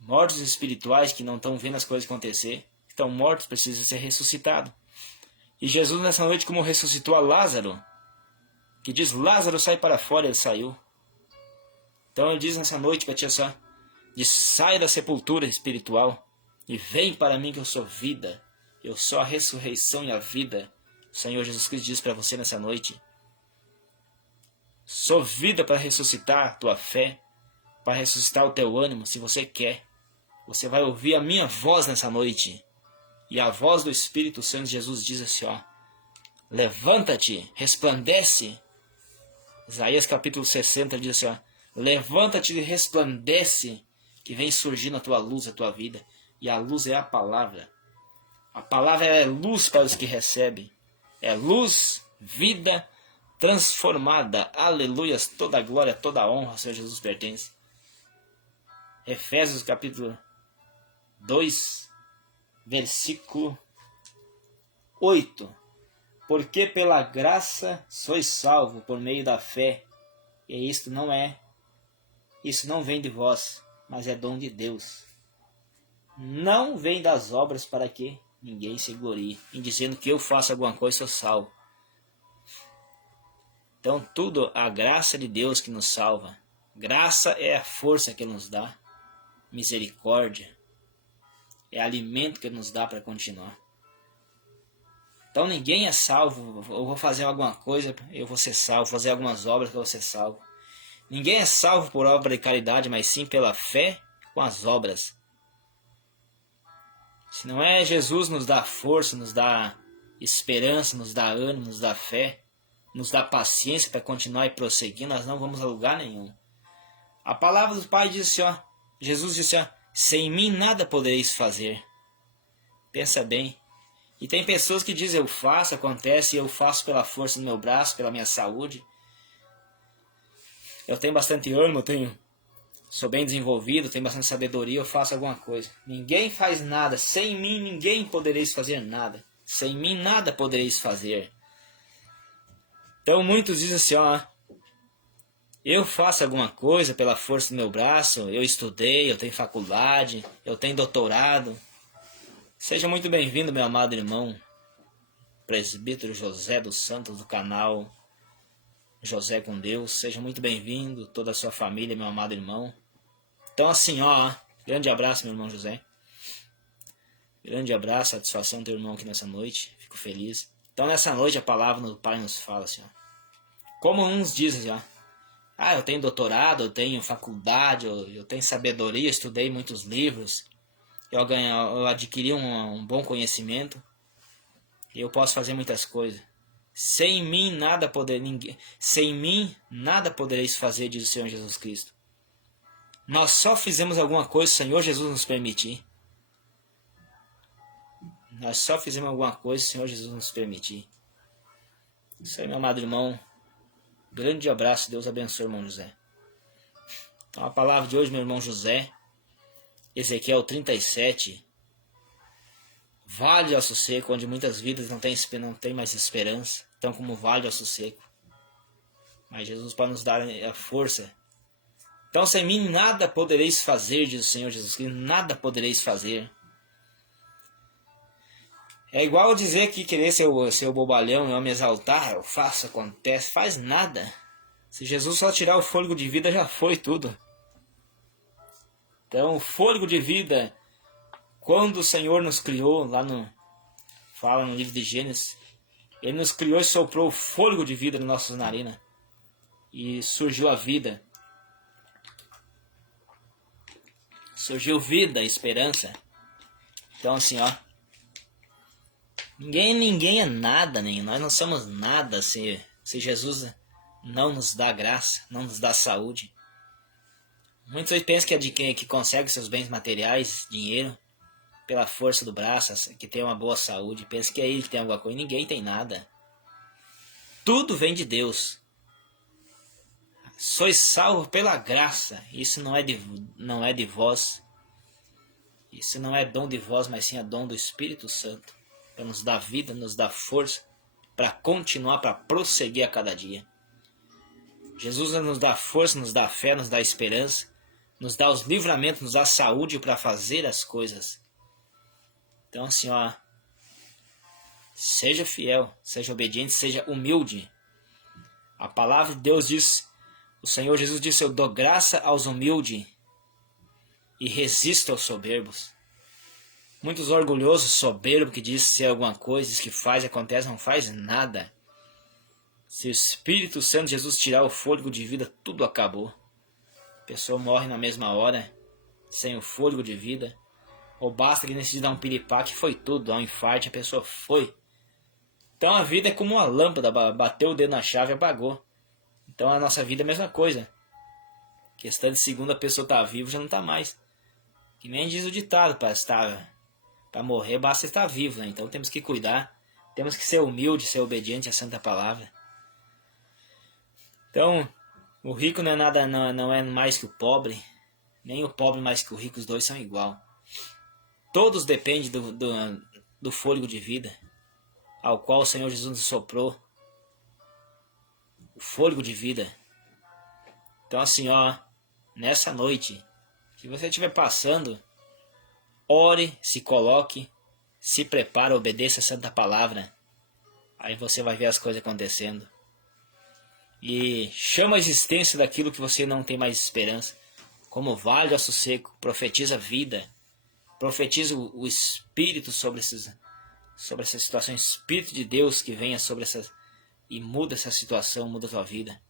Mortos espirituais que não estão vendo as coisas acontecer. Estão mortos, precisam ser ressuscitados. E Jesus nessa noite, como ressuscitou a Lázaro, que diz, Lázaro sai para fora, ele saiu. Então ele diz nessa noite para ti assim, sai da sepultura espiritual e vem para mim que eu sou vida. Eu sou a ressurreição e a vida. O Senhor Jesus Cristo diz para você nessa noite. Sou vida para ressuscitar a tua fé, para ressuscitar o teu ânimo, se você quer. Você vai ouvir a minha voz nessa noite. E a voz do Espírito Santo de Jesus diz assim, ó. Levanta-te, resplandece. Isaías capítulo 60 diz assim, ó, levanta-te e resplandece, que vem surgindo a tua luz, a tua vida. E a luz é a palavra. A palavra é luz para os que recebem. É luz, vida transformada. Aleluias, toda a glória, toda a honra ao Senhor Jesus pertence. Efésios capítulo 2, versículo 8. Porque pela graça sois salvo por meio da fé. E isto não vem de vós, mas é dom de Deus. Não vem das obras para que ninguém se glorie. Em dizendo que eu faço alguma coisa, sou salvo. Então tudo a graça de Deus que nos salva. Graça é a força que nos dá. Misericórdia é alimento que nos dá para continuar. Então ninguém é salvo. Eu vou fazer alguma coisa, eu vou ser salvo. Fazer algumas obras, eu vou ser salvo. Ninguém é salvo por obra de caridade, mas sim pela fé com as obras. Se não é Jesus nos dá força, nos dá esperança, nos dá ânimo, nos dá fé, nos dá paciência para continuar e prosseguir, nós não vamos a lugar nenhum. A palavra do Pai diz assim, ó, Jesus disse, ó, sem mim nada podereis fazer. Pensa bem. E tem pessoas que dizem, eu faço, acontece, e eu faço pela força do meu braço, pela minha saúde. Eu tenho bastante ânimo, sou bem desenvolvido, tenho bastante sabedoria, eu faço alguma coisa. Ninguém faz nada, sem mim ninguém podereis fazer nada. Sem mim nada podereis fazer. Então muitos dizem assim, ó, eu faço alguma coisa pela força do meu braço, eu estudei, eu tenho faculdade, eu tenho doutorado. Seja muito bem-vindo, meu amado irmão, presbítero José dos Santos, do canal José com Deus. Seja muito bem-vindo, toda a sua família, meu amado irmão. Então assim, ó, grande abraço, meu irmão José. Grande abraço, satisfação ter o irmão aqui nessa noite, fico feliz. Então nessa noite a palavra do Pai nos fala assim, ó. Como uns dizem, ó, eu tenho doutorado, eu tenho faculdade, eu tenho sabedoria, estudei muitos livros, eu adquiri um bom conhecimento, e eu posso fazer muitas coisas. Sem mim nada podereis fazer, diz o Senhor Jesus Cristo. Nós só fizemos alguma coisa se o Senhor Jesus nos permitir. Nós só fizemos alguma coisa se o Senhor Jesus nos permitir. Isso aí, meu amado irmão. Grande abraço, Deus abençoe, irmão José. Então a palavra de hoje, meu irmão José, Ezequiel 37, vale de Osso Seco, onde muitas vidas não tem mais esperança, então como vale de Osso Seco. Mas Jesus pode nos dar a força. Então sem mim nada podereis fazer, diz o Senhor Jesus Cristo, nada podereis fazer. É igual dizer que querer ser o bobalhão e eu me exaltar, eu faço, acontece, faz nada. Se Jesus só tirar o fôlego de vida, já foi tudo. Então, o fôlego de vida, quando o Senhor nos criou, fala no livro de Gênesis, Ele nos criou e soprou o fôlego de vida nas nossas narinas. E surgiu a vida. Surgiu vida, esperança. Então assim, ó. Ninguém é nada, nem nós não somos nada se Jesus não nos dá graça, não nos dá saúde. Muitos pensam que é de quem que consegue seus bens materiais, dinheiro, pela força do braço, que tem uma boa saúde, pensa que é ele que tem alguma coisa. Ninguém tem nada. Tudo vem de Deus. Sois salvos pela graça. Isso não é de vós. Isso não é dom de vós, mas sim é dom do Espírito Santo. Para nos dar vida, nos dar força, para continuar, para prosseguir a cada dia. Jesus nos dá força, nos dá fé, nos dá esperança, nos dá os livramentos, nos dá saúde para fazer as coisas. Então assim, ó, seja fiel, seja obediente, seja humilde. A palavra de Deus diz, o Senhor Jesus disse, eu dou graça aos humildes e resisto aos soberbos. Muitos orgulhosos, soberbos, que diz ser alguma coisa, diz que faz, acontece, não faz nada. Se o Espírito Santo de Jesus tirar o fôlego de vida, tudo acabou. A pessoa morre na mesma hora, sem o fôlego de vida. Ou basta que necessite dar um piripaque, foi tudo, dá um infarto, a pessoa foi. Então a vida é como uma lâmpada, bateu o dedo na chave e apagou. Então a nossa vida é a mesma coisa. Questão de segunda pessoa estar vivo já não está mais. Que nem diz o ditado, para morrer basta estar vivo, né? Então temos que cuidar, temos que ser humildes, ser obedientes à santa palavra. Então, o rico não é nada, não é mais que o pobre, nem o pobre mais que o rico, os dois são igual. Todos dependem do fôlego de vida, ao qual o Senhor Jesus nos soprou. O fôlego de vida. Então assim, nessa noite, se você estiver passando, ore, se coloque, se prepare, obedeça a santa palavra. Aí você vai ver as coisas acontecendo. E chama a existência daquilo que você não tem mais esperança. Como vale o sossego, profetiza a vida. Profetiza o Espírito sobre essa situação. O Espírito de Deus que venha sobre essas e muda essa situação, muda a tua vida.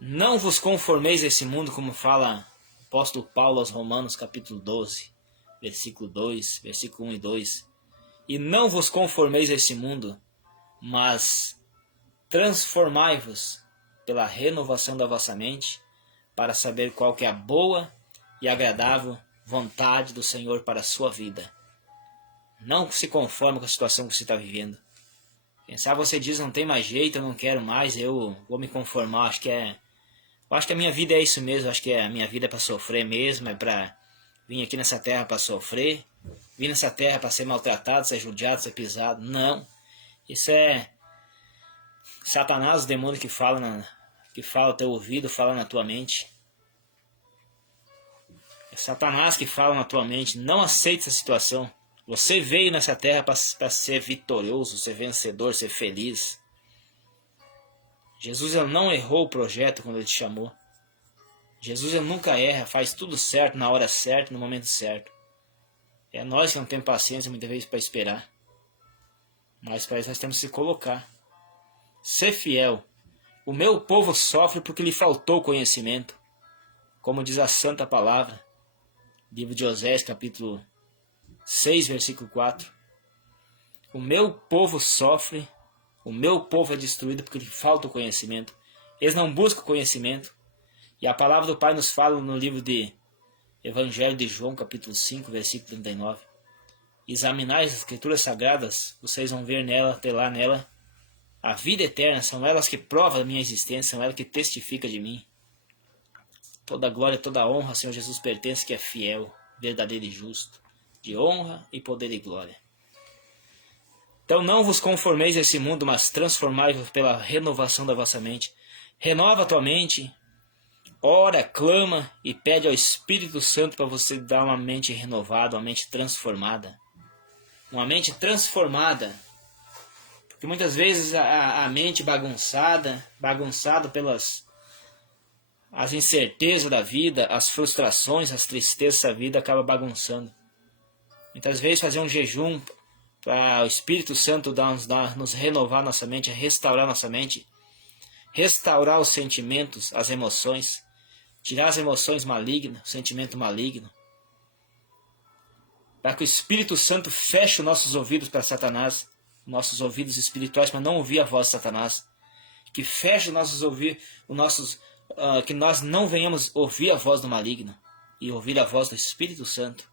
Não vos conformeis a esse mundo, como fala o apóstolo Paulo aos Romanos, capítulo 12, versículo 2, versículo 1 e 2. E não vos conformeis a esse mundo, mas transformai-vos pela renovação da vossa mente, para saber qual que é a boa e agradável vontade do Senhor para a sua vida. Não se conforme com a situação que você está vivendo. Quem sabe você diz, não tem mais jeito, eu não quero mais, eu vou me conformar, eu acho que a minha vida é isso mesmo, eu acho que a minha vida é para sofrer mesmo, é para vir aqui nessa terra para sofrer, vir nessa terra para ser maltratado, ser judiado, ser pisado. Não, isso é Satanás, o demônio que fala ao teu ouvido, fala na tua mente. É Satanás que fala na tua mente. Não aceite essa situação. Você veio nessa terra para ser vitorioso, ser vencedor, ser feliz. Jesus ele não errou o projeto quando ele te chamou. Jesus ele nunca erra, faz tudo certo, na hora certa, no momento certo. É nós que não temos paciência muitas vezes para esperar. Mas para isso nós temos que se colocar. Ser fiel. O meu povo sofre porque lhe faltou conhecimento. Como diz a santa palavra. Livro de Osés, capítulo 6, versículo 4. O meu povo sofre, o meu povo é destruído porque lhe falta o conhecimento. Eles não buscam conhecimento. E a palavra do Pai nos fala no livro de Evangelho de João, capítulo 5, versículo 39. Examinai as escrituras sagradas, vocês vão ver ter lá nela a vida eterna. São elas que provam a minha existência, são elas que testificam de mim. Toda glória, toda honra, Senhor Jesus, pertence, que é fiel, verdadeiro e justo, de honra e poder e glória. Então não vos conformeis a esse mundo, mas transformai-vos pela renovação da vossa mente. Renova a tua mente, ora, clama e pede ao Espírito Santo para você dar uma mente renovada, uma mente transformada. Uma mente transformada. Porque muitas vezes a mente bagunçada pelas as incertezas da vida, as frustrações, as tristezas da vida acaba bagunçando. Muitas vezes fazer um jejum para o Espírito Santo nos renovar nossa mente, restaurar nossa mente, restaurar os sentimentos, as emoções, tirar as emoções malignas, o sentimento maligno, para que o Espírito Santo feche os nossos ouvidos para Satanás, nossos ouvidos espirituais, para não ouvir a voz de Satanás, que feche os nossos ouvidos, que nós não venhamos ouvir a voz do maligno e ouvir a voz do Espírito Santo.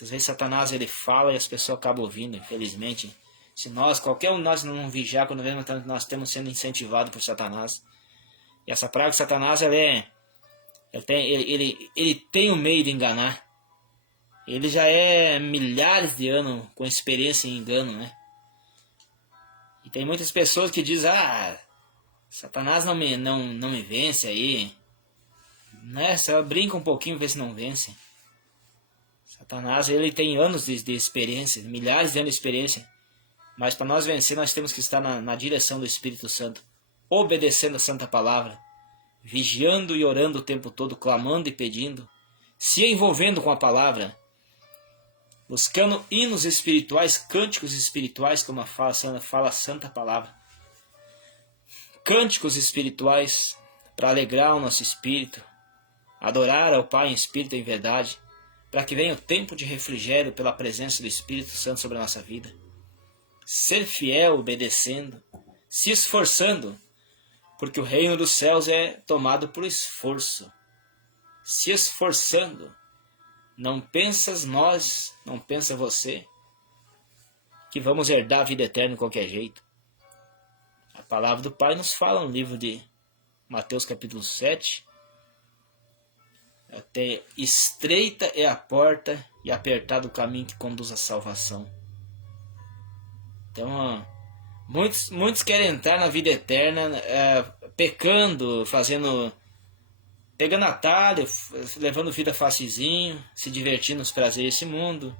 Às vezes Satanás ele fala e as pessoas acabam ouvindo, infelizmente. Se qualquer um de nós não vigiar, quando vemos, nós estamos sendo incentivados por Satanás. E essa praga de Satanás, ele tem o meio de enganar. Ele já é milhares de anos com experiência em engano, né? E tem muitas pessoas que dizem, Satanás não me vence aí. Né? Só brinca um pouquinho, vê se não vence. Satanás ele tem anos de experiência, milhares de anos de experiência. Mas para nós vencer, nós temos que estar na direção do Espírito Santo, obedecendo a Santa Palavra, vigiando e orando o tempo todo, clamando e pedindo, se envolvendo com a Palavra, buscando hinos espirituais, cânticos espirituais, como fala a Santa Palavra. Cânticos espirituais para alegrar o nosso espírito, adorar ao Pai em espírito e em verdade, para que venha o tempo de refrigério pela presença do Espírito Santo sobre a nossa vida. ser fiel, obedecendo, se esforçando, porque o reino dos céus é tomado por esforço. Se esforçando. Não pensas nós, não pensa você, que vamos herdar a vida eterna de qualquer jeito. A palavra do Pai nos fala no livro de Mateus capítulo 7. Até estreita é a porta e apertado o caminho que conduz à salvação. Então, muitos querem entrar na vida eterna pecando, pegando atalho, levando vida facezinho, se divertindo nos prazeres desse mundo.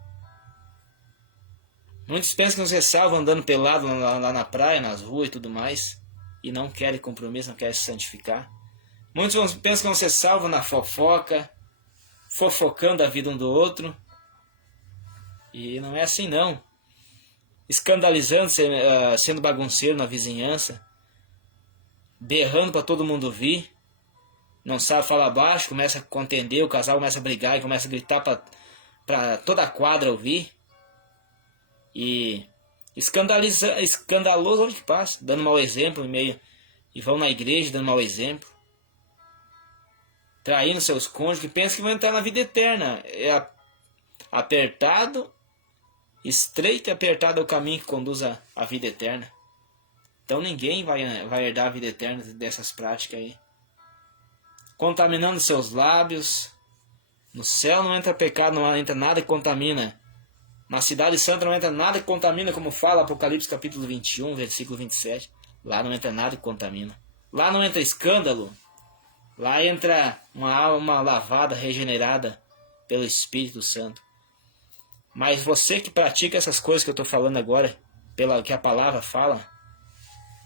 Muitos pensam que não se salvam andando pelado lá na praia, nas ruas e tudo mais, e não querem compromisso, não querem se santificar. Muitos pensam que não se salvam na fofoca, fofocando a vida um do outro, e não é assim não. Escandalizando, sendo bagunceiro na vizinhança, berrando para todo mundo ouvir, não sabe falar baixo, começa a contender, o casal começa a brigar e começa a gritar para toda a quadra ouvir. E escandaloso onde que passa, dando mau exemplo e vão na igreja dando mau exemplo, traindo seus cônjuges, que pensam que vão entrar na vida eterna. É apertado, estreito e apertado é o caminho que conduz à vida eterna. Então ninguém vai herdar a vida eterna dessas práticas aí. Contaminando seus lábios. No céu não entra pecado, não entra nada que contamina. Na cidade santa não entra nada que contamina, como fala Apocalipse capítulo 21, versículo 27. Lá não entra nada que contamina. Lá não entra escândalo. Lá entra uma alma lavada, regenerada pelo Espírito Santo. Mas você que pratica essas coisas que eu estou falando agora, pela que a palavra fala,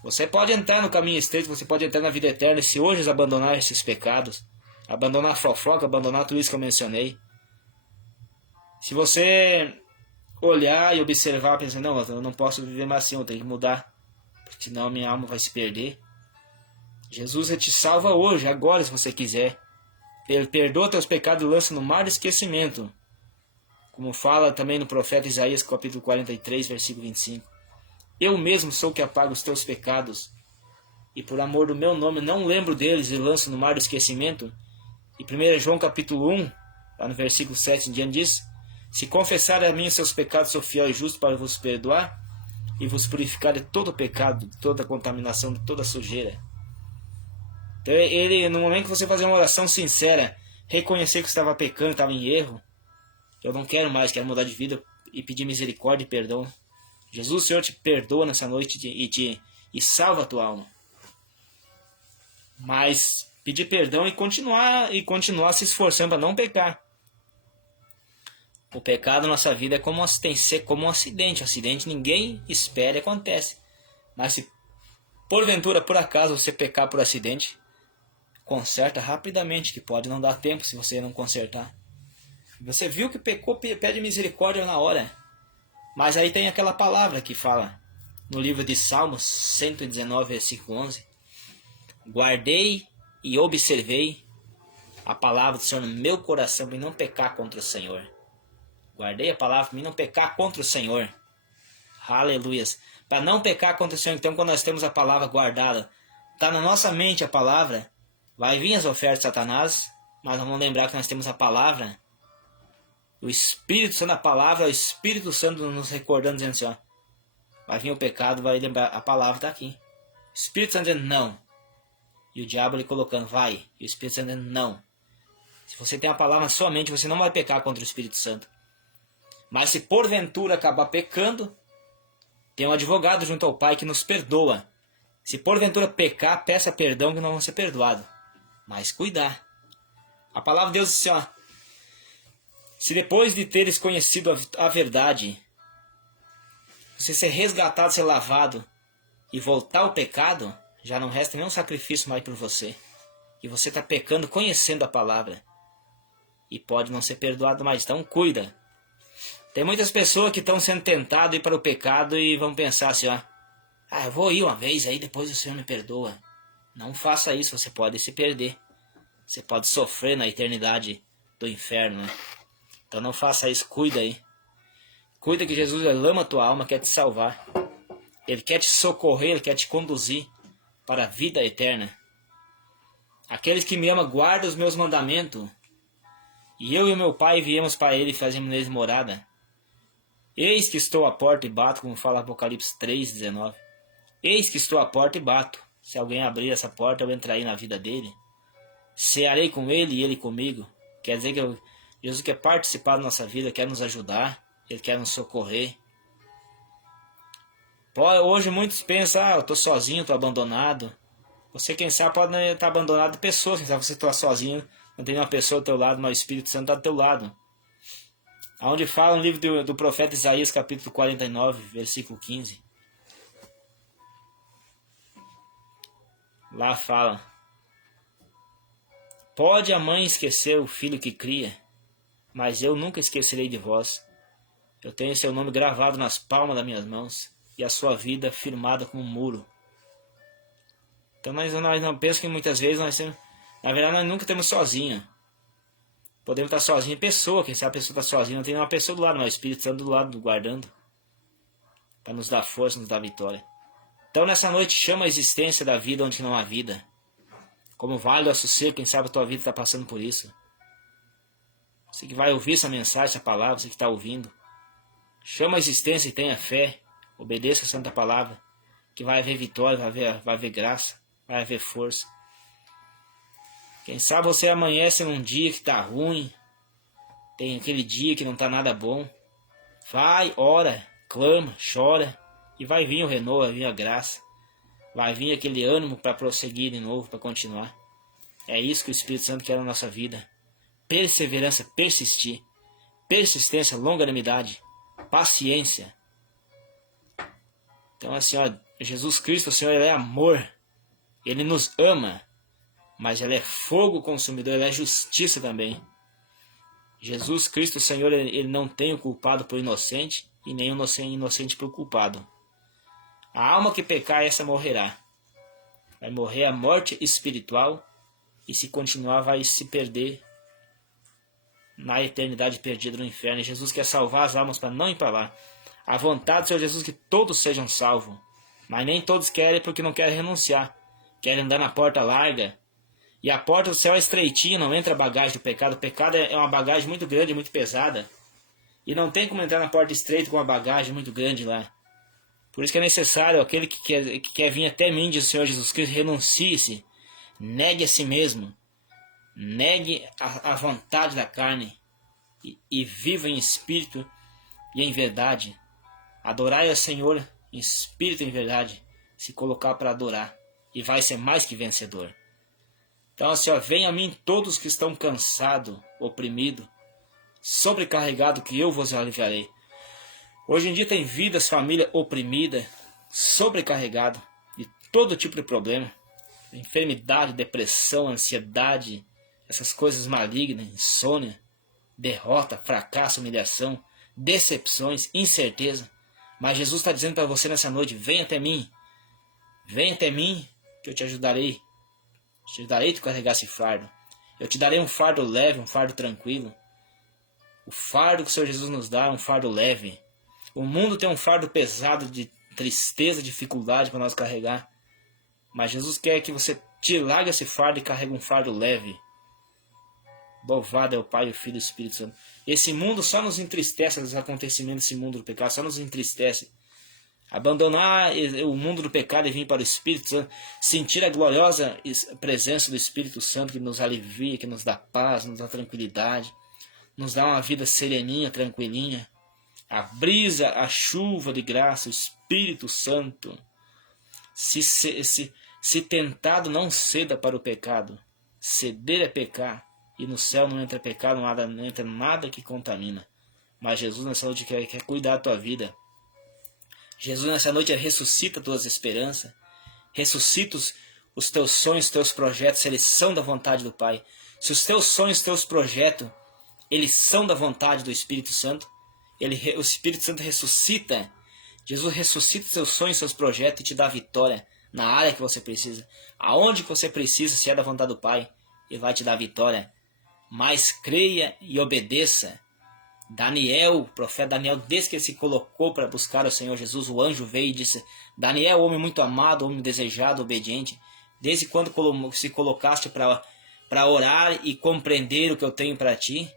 você pode entrar no caminho estreito, você pode entrar na vida eterna, se hoje abandonar esses pecados, abandonar a fofoca, abandonar tudo isso que eu mencionei. Se você olhar e observar, pensando, não, eu não posso viver mais assim, eu tenho que mudar, porque senão a minha alma vai se perder. Jesus te salva hoje, agora, se você quiser. Ele perdoa teus pecados e lança no mar de esquecimento. Como fala também no profeta Isaías, capítulo 43, versículo 25. Eu mesmo sou o que apaga os teus pecados, e por amor do meu nome não lembro deles e lanço no mar do esquecimento. E 1 João capítulo 1, lá no versículo 7 em diante diz: se confessar a mim os seus pecados, sou fiel e justo para vos perdoar e vos purificar de todo pecado, de toda contaminação, de toda sujeira. Então ele, no momento que você fazer uma oração sincera, reconhecer que estava pecando, estava em erro, eu não quero mais, quero mudar de vida e pedir misericórdia e perdão. Jesus, o Senhor te perdoa nessa noite e salva a tua alma. Mas pedir perdão e continuar se esforçando para não pecar. O pecado na nossa vida tem que ser como um acidente. Acidente ninguém espera e acontece. Mas se porventura, por acaso, você pecar por acidente, conserta rapidamente, que pode não dar tempo se você não consertar. Você viu que pecou, pede misericórdia na hora. Mas aí tem aquela palavra que fala no livro de Salmos 119, versículo 11. Guardei e observei a palavra do Senhor no meu coração para não pecar contra o Senhor. Guardei a palavra para mim não pecar contra o Senhor. Aleluias. Para não pecar contra o Senhor. Então, quando nós temos a palavra guardada, está na nossa mente a palavra, vai vir as ofertas de Satanás, mas vamos lembrar que nós temos a palavra. O Espírito Santo, a palavra, é o Espírito Santo nos recordando, dizendo assim, ó, vai vir o pecado, vai lembrar, a palavra está aqui. O Espírito Santo dizendo não. E o diabo ali colocando, vai. E o Espírito Santo dizendo não. Se você tem a palavra na sua mente, você não vai pecar contra o Espírito Santo. Mas se porventura acabar pecando, tem um advogado junto ao Pai que nos perdoa. Se porventura pecar, peça perdão que não vão ser perdoados. Mas cuidar. A palavra de Deus diz assim, ó, se depois de teres conhecido a verdade, você ser resgatado, ser lavado e voltar ao pecado, já não resta nenhum sacrifício mais por você. E você está pecando conhecendo a palavra. E pode não ser perdoado mais. Então cuida. Tem muitas pessoas que estão sendo tentadas a ir para o pecado e vão pensar assim, ó, eu vou ir uma vez aí, depois o Senhor me perdoa. Não faça isso, você pode se perder. Você pode sofrer na eternidade do inferno, né? Então não faça isso, cuida aí. Cuida que Jesus ama a tua alma, quer te salvar. Ele quer te socorrer, Ele quer te conduzir para a vida eterna. Aqueles que me amam guardam os meus mandamentos, e eu e o meu Pai viemos para Ele e fazemos neles morada. Eis que estou à porta e bato, como fala Apocalipse 3:19. Eis que estou à porta e bato. Se alguém abrir essa porta, eu entrarei na vida dele. Cearei com ele e ele comigo. Quer dizer que Jesus quer participar da nossa vida, quer nos ajudar, Ele quer nos socorrer. Hoje muitos pensam, eu estou sozinho, estou abandonado. Você, quem sabe, pode estar abandonado de pessoas. Quem sabe você está sozinho, não tem uma pessoa ao teu lado, mas o Espírito Santo está do teu lado. Onde fala no livro do profeta Isaías, capítulo 49, versículo 15. Lá fala: pode a mãe esquecer o filho que cria, mas eu nunca esquecerei de vós. Eu tenho seu nome gravado nas palmas das minhas mãos, e a sua vida firmada como um muro. Então nós não pensamos que muitas vezes na verdade nós nunca estamos sozinhos. Podemos estar sozinhos em pessoa, quem sabe a pessoa está sozinha, não tem uma pessoa do lado, mas o Espírito Santo do lado, guardando, para nos dar força, nos dar vitória. Então nessa noite chama a existência da vida onde não há vida. Como vale o sossego, quem sabe a tua vida está passando por isso. Você que vai ouvir essa mensagem, essa palavra, você que está ouvindo, chama a existência e tenha fé, obedeça a santa palavra, que vai haver vitória, vai haver graça, vai haver força. Quem sabe você amanhece num dia que está ruim, tem aquele dia que não está nada bom. Vai, ora, clama, chora, e vai vir o renovo, vai vir a graça. Vai vir aquele ânimo para prosseguir de novo, para continuar. É isso que o Espírito Santo quer na nossa vida. Perseverança, persistir. Persistência, longanimidade, paciência. Então assim, ó, Jesus Cristo, o Senhor, Ele é amor. Ele nos ama. Mas Ele é fogo consumidor, Ele é justiça também. Jesus Cristo, o Senhor, Ele não tem o culpado por inocente, e nem o inocente por culpado. A alma que pecar, essa morrerá. Vai morrer a morte espiritual, e se continuar vai se perder na eternidade perdida no inferno. E Jesus quer salvar as almas para não ir para lá. A vontade do Senhor Jesus é que todos sejam salvos. Mas nem todos querem porque não querem renunciar. Querem andar na porta larga. E a porta do céu é estreitinha, não entra a bagagem do pecado. O pecado é uma bagagem muito grande, muito pesada. E não tem como entrar na porta estreita com uma bagagem muito grande lá. Por isso que é necessário, aquele que quer vir até mim, diz o Senhor Jesus Cristo, renuncie-se, negue a si mesmo, negue a vontade da carne e viva em espírito e em verdade. Adorai ao Senhor em espírito e em verdade, se colocar para adorar, e vai ser mais que vencedor. Então assim, ó, venha a mim todos que estão cansados, oprimidos, sobrecarregados, que eu vos aliviarei. Hoje em dia tem vidas, família oprimida, sobrecarregada de todo tipo de problema. Enfermidade, depressão, ansiedade, essas coisas malignas, insônia, derrota, fracasso, humilhação, decepções, incerteza. Mas Jesus está dizendo para você nessa noite, venha até mim que eu te ajudarei. Te ajudarei a carregar esse fardo. Eu te darei um fardo leve, um fardo tranquilo. O fardo que o Senhor Jesus nos dá é um fardo leve. O mundo tem um fardo pesado de tristeza, dificuldade para nós carregar. Mas Jesus quer que você largue esse fardo e carregue um fardo leve. Louvado é o Pai, o Filho e o Espírito Santo. Esse mundo só nos entristece, os acontecimentos desse mundo do pecado só nos entristece. Abandonar o mundo do pecado e vir para o Espírito Santo, sentir a gloriosa presença do Espírito Santo que nos alivia, que nos dá paz, nos dá tranquilidade, nos dá uma vida sereninha, tranquilinha. A brisa, a chuva de graça, o Espírito Santo. Se tentado, não ceda para o pecado. Ceder é pecar. E no céu não entra pecado, não entra nada que contamina. Mas Jesus nessa noite quer cuidar da tua vida. Jesus nessa noite ressuscita tuas esperanças. Ressuscita os teus sonhos, os teus projetos, eles são da vontade do Pai. Se os teus sonhos, os teus projetos, eles são da vontade do Espírito Santo, o Espírito Santo ressuscita. Jesus ressuscita os seus sonhos, seus projetos e te dá vitória na área que você precisa. Aonde que você precisa, se é da vontade do Pai, Ele vai te dar vitória. Mas creia e obedeça. Daniel, o profeta Daniel, desde que ele se colocou para buscar o Senhor Jesus, o anjo veio e disse: Daniel, homem muito amado, homem desejado, obediente, desde quando se colocaste para orar e compreender o que eu tenho para ti,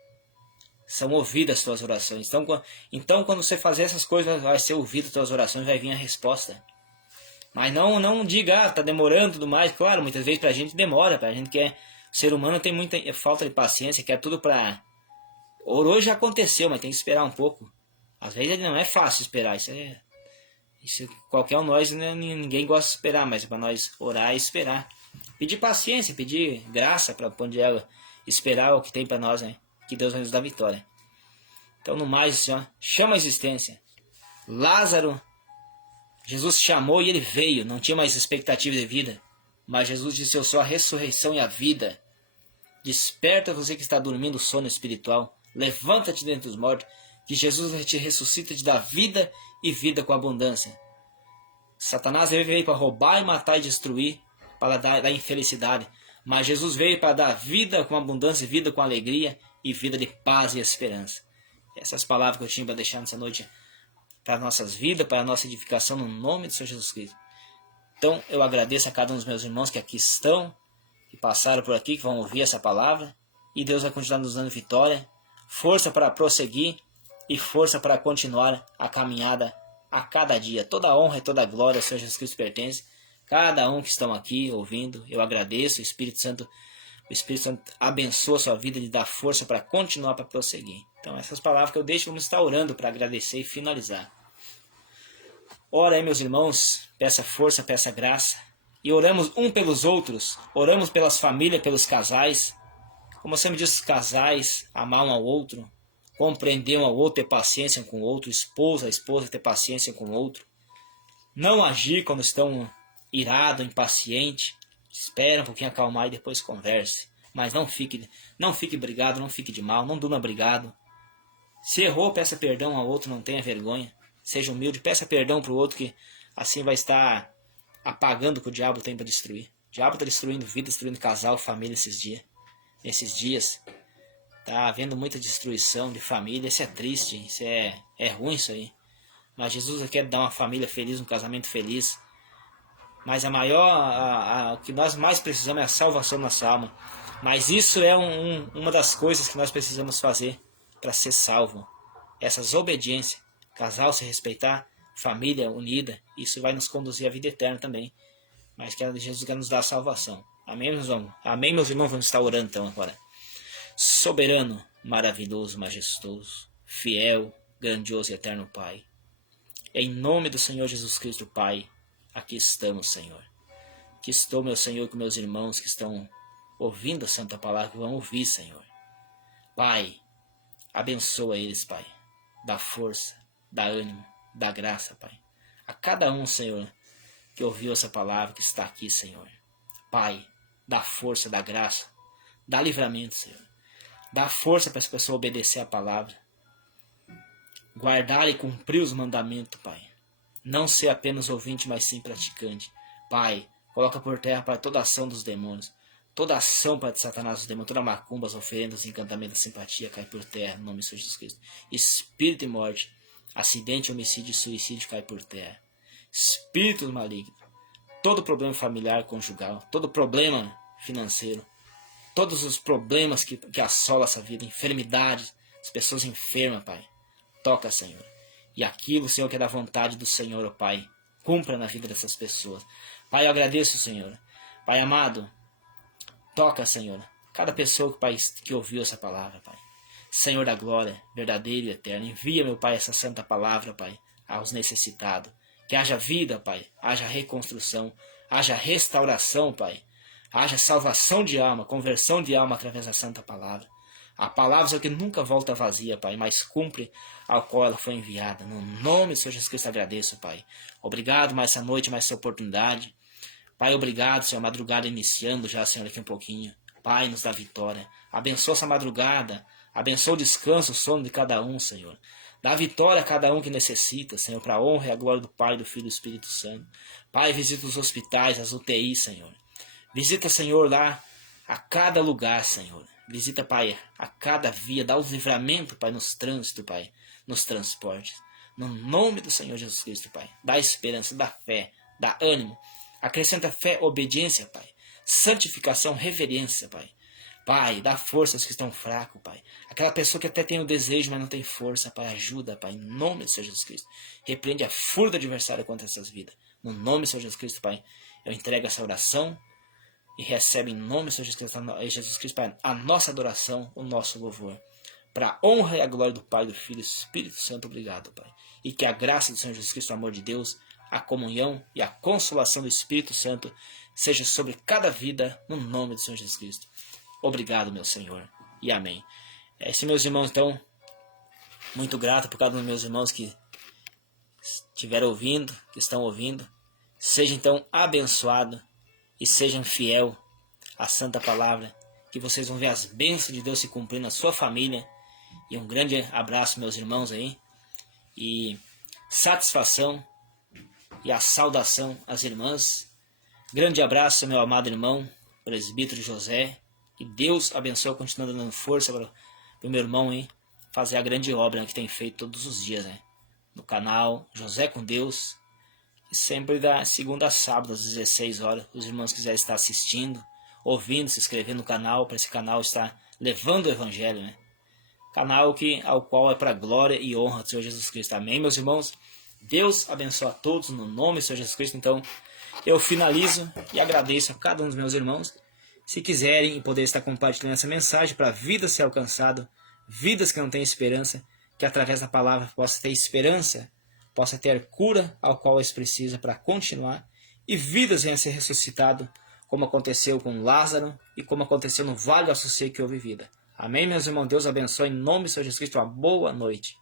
são ouvidas as tuas orações. Então, quando você fazer essas coisas, vai ser ouvido as tuas orações, vai vir a resposta. Mas não diga, está demorando e tudo mais. Claro, muitas vezes para a gente demora, para a gente quer. O ser humano tem muita falta de paciência, quer tudo para. Orou já aconteceu, mas tem que esperar um pouco. Às vezes não é fácil esperar, isso qualquer um de nós, né, ninguém gosta de esperar, mas para nós orar e esperar. Pedir paciência, pedir graça para onde ela esperar o que tem para nós, né? Que Deus vai nos dar vitória. Então, no mais, Senhor, chama a existência. Lázaro, Jesus chamou e ele veio, não tinha mais expectativa de vida. Mas Jesus disse: eu sou a ressurreição e a vida. Desperta você que está dormindo o sono espiritual. Levanta-te dentre os mortos, que Jesus te ressuscita, te dá vida e vida com abundância. Satanás veio para roubar, matar e destruir, para dar infelicidade. Mas Jesus veio para dar vida com abundância, vida com alegria e vida de paz e esperança. Essas palavras que eu tinha para deixar nessa noite para nossas vidas, para a nossa edificação, no nome do Senhor Jesus Cristo. Então eu agradeço a cada um dos meus irmãos que aqui estão, que passaram por aqui, que vão ouvir essa palavra. E Deus vai continuar nos dando vitória, força para prosseguir e força para continuar a caminhada a cada dia. Toda a honra e toda a glória ao Senhor Jesus Cristo pertence. Cada um que estão aqui ouvindo, eu agradeço. O Espírito Santo abençoa a sua vida e lhe dá força para continuar, para prosseguir. Então essas palavras que eu deixo, vamos estar orando para agradecer e finalizar. Ora aí, meus irmãos, peça força, peça graça. E oramos um pelos outros, oramos pelas famílias, pelos casais. Como sempre diz, os casais, amar um ao outro, compreender um ao outro, ter paciência com o outro, a esposa ter paciência com o outro. Não agir quando estão irado, impaciente. Espera um pouquinho acalmar e depois converse. Mas não fique brigado, não fique de mal, não durma brigado. Se errou, peça perdão ao outro, não tenha vergonha. Seja humilde, peça perdão para o outro, que assim vai estar apagando o que o diabo tem para destruir. O diabo está destruindo vida, destruindo casal, família esses dias. Nesses dias está havendo muita destruição de família. Isso é triste, isso é ruim isso aí. Mas Jesus quer dar uma família feliz, um casamento feliz. Mas o que nós mais precisamos é a salvação da nossa alma. Mas isso é uma das coisas que nós precisamos fazer para ser salvo. Essas obediências, casal se respeitar, família unida, isso vai nos conduzir à vida eterna também. Mas que Jesus quer nos dar a salvação. Amém, meus irmãos? Amém, meus irmãos? Vamos estar orando então agora. Soberano, maravilhoso, majestoso, fiel, grandioso e eterno Pai. Em nome do Senhor Jesus Cristo, Pai, aqui estamos, Senhor. Aqui estou, meu Senhor, com meus irmãos que estão ouvindo a Santa Palavra, que vão ouvir, Senhor. Pai, abençoa eles, Pai. Dá força, dá ânimo, dá graça, Pai. A cada um, Senhor, que ouviu essa palavra, que está aqui, Senhor. Pai, dá força, dá graça, dá livramento, Senhor. Dá força para as pessoas obedecer a palavra. Guardar e cumprir os mandamentos, Pai. Não ser apenas ouvinte, mas sim praticante. Pai, coloca por terra, Pai, toda ação dos demônios. Toda ação, Pai, de Satanás, dos demônios. Toda macumba, as oferendas, encantamento, simpatia, cai por terra, no nome de Jesus Cristo. Espírito de morte, acidente, homicídio e suicídio, cai por terra. Espírito maligno. Todo problema familiar, conjugal. Todo problema financeiro. Todos os problemas que assolam essa vida. Enfermidades. As pessoas enfermas, Pai. Toca, Senhor. E aquilo, Senhor, que é da vontade do Senhor, ó Pai, cumpra na vida dessas pessoas. Pai, eu agradeço, Senhor. Pai amado, toca, Senhor, cada pessoa, Pai, que ouviu essa palavra, Pai. Senhor da glória, verdadeiro e eterno, envia, meu Pai, essa santa palavra, Pai, aos necessitados. Que haja vida, Pai, haja reconstrução, haja restauração, Pai. Haja salvação de alma, conversão de alma através da santa palavra. A palavra é que nunca volta vazia, Pai, mas cumpre ao qual ela foi enviada. No nome do Senhor Jesus Cristo agradeço, Pai. Obrigado mais essa noite, mais essa oportunidade. Pai, obrigado, Senhor, a madrugada iniciando já, Senhor, daqui um pouquinho. Pai, nos dá vitória. Abençoa essa madrugada. Abençoa o descanso, o sono de cada um, Senhor. Dá vitória a cada um que necessita, Senhor, para a honra e a glória do Pai, do Filho e do Espírito Santo. Pai, visita os hospitais, as UTIs, Senhor. Visita, Senhor, lá a cada lugar, Senhor. Visita, Pai, a cada via, dá o livramento, Pai, nos trânsitos, Pai, nos transportes. No nome do Senhor Jesus Cristo, Pai. Dá esperança, dá fé, dá ânimo. Acrescenta fé, obediência, Pai. Santificação, reverência, Pai. Pai, dá força aos que estão fracos, Pai. Aquela pessoa que até tem o desejo, mas não tem força, Pai, ajuda, Pai, em nome do Senhor Jesus Cristo. Repreende a fúria do adversário contra essas vidas. No nome do Senhor Jesus Cristo, Pai, eu entrego essa oração e recebe em nome do Senhor Jesus Cristo, Pai, a nossa adoração, o nosso louvor. Para a honra e a glória do Pai, do Filho e do Espírito Santo, obrigado, Pai. E que a graça do Senhor Jesus Cristo, o amor de Deus, a comunhão e a consolação do Espírito Santo seja sobre cada vida, no nome do Senhor Jesus Cristo. Obrigado, meu Senhor, e amém. Se meus irmãos, então, muito grato por cada um dos meus irmãos que estiveram ouvindo, que estão ouvindo. Seja então abençoado e sejam fiel à santa palavra, que vocês vão ver as bênçãos de Deus se cumprindo na sua família. E um grande abraço, meus irmãos aí, e satisfação e a saudação às irmãs. Grande abraço, meu amado irmão, presbítero José, e Deus abençoe, continuando dando força para o meu irmão, hein, fazer a grande obra, né, que tem feito todos os dias, né, no canal José com Deus, e sempre da segunda a sábado, às 16 horas, os irmãos quiserem estar assistindo, ouvindo, se inscrevendo no canal, para esse canal estar levando o Evangelho, né, canal ao qual é para a glória e honra do Senhor Jesus Cristo. Amém, meus irmãos? Deus abençoe a todos no nome do Senhor Jesus Cristo. Então, eu finalizo e agradeço a cada um dos meus irmãos. Se quiserem e poder estar compartilhando essa mensagem para vidas ser alcançado, vidas que não têm esperança, que através da palavra possa ter esperança, possa ter cura ao qual eles precisam para continuar, e vidas venham a ser ressuscitadas, como aconteceu com Lázaro e como aconteceu no Vale do Açucê, que houve vida. Amém, meus irmãos? Deus abençoe em nome do Senhor Jesus Cristo. Uma boa noite.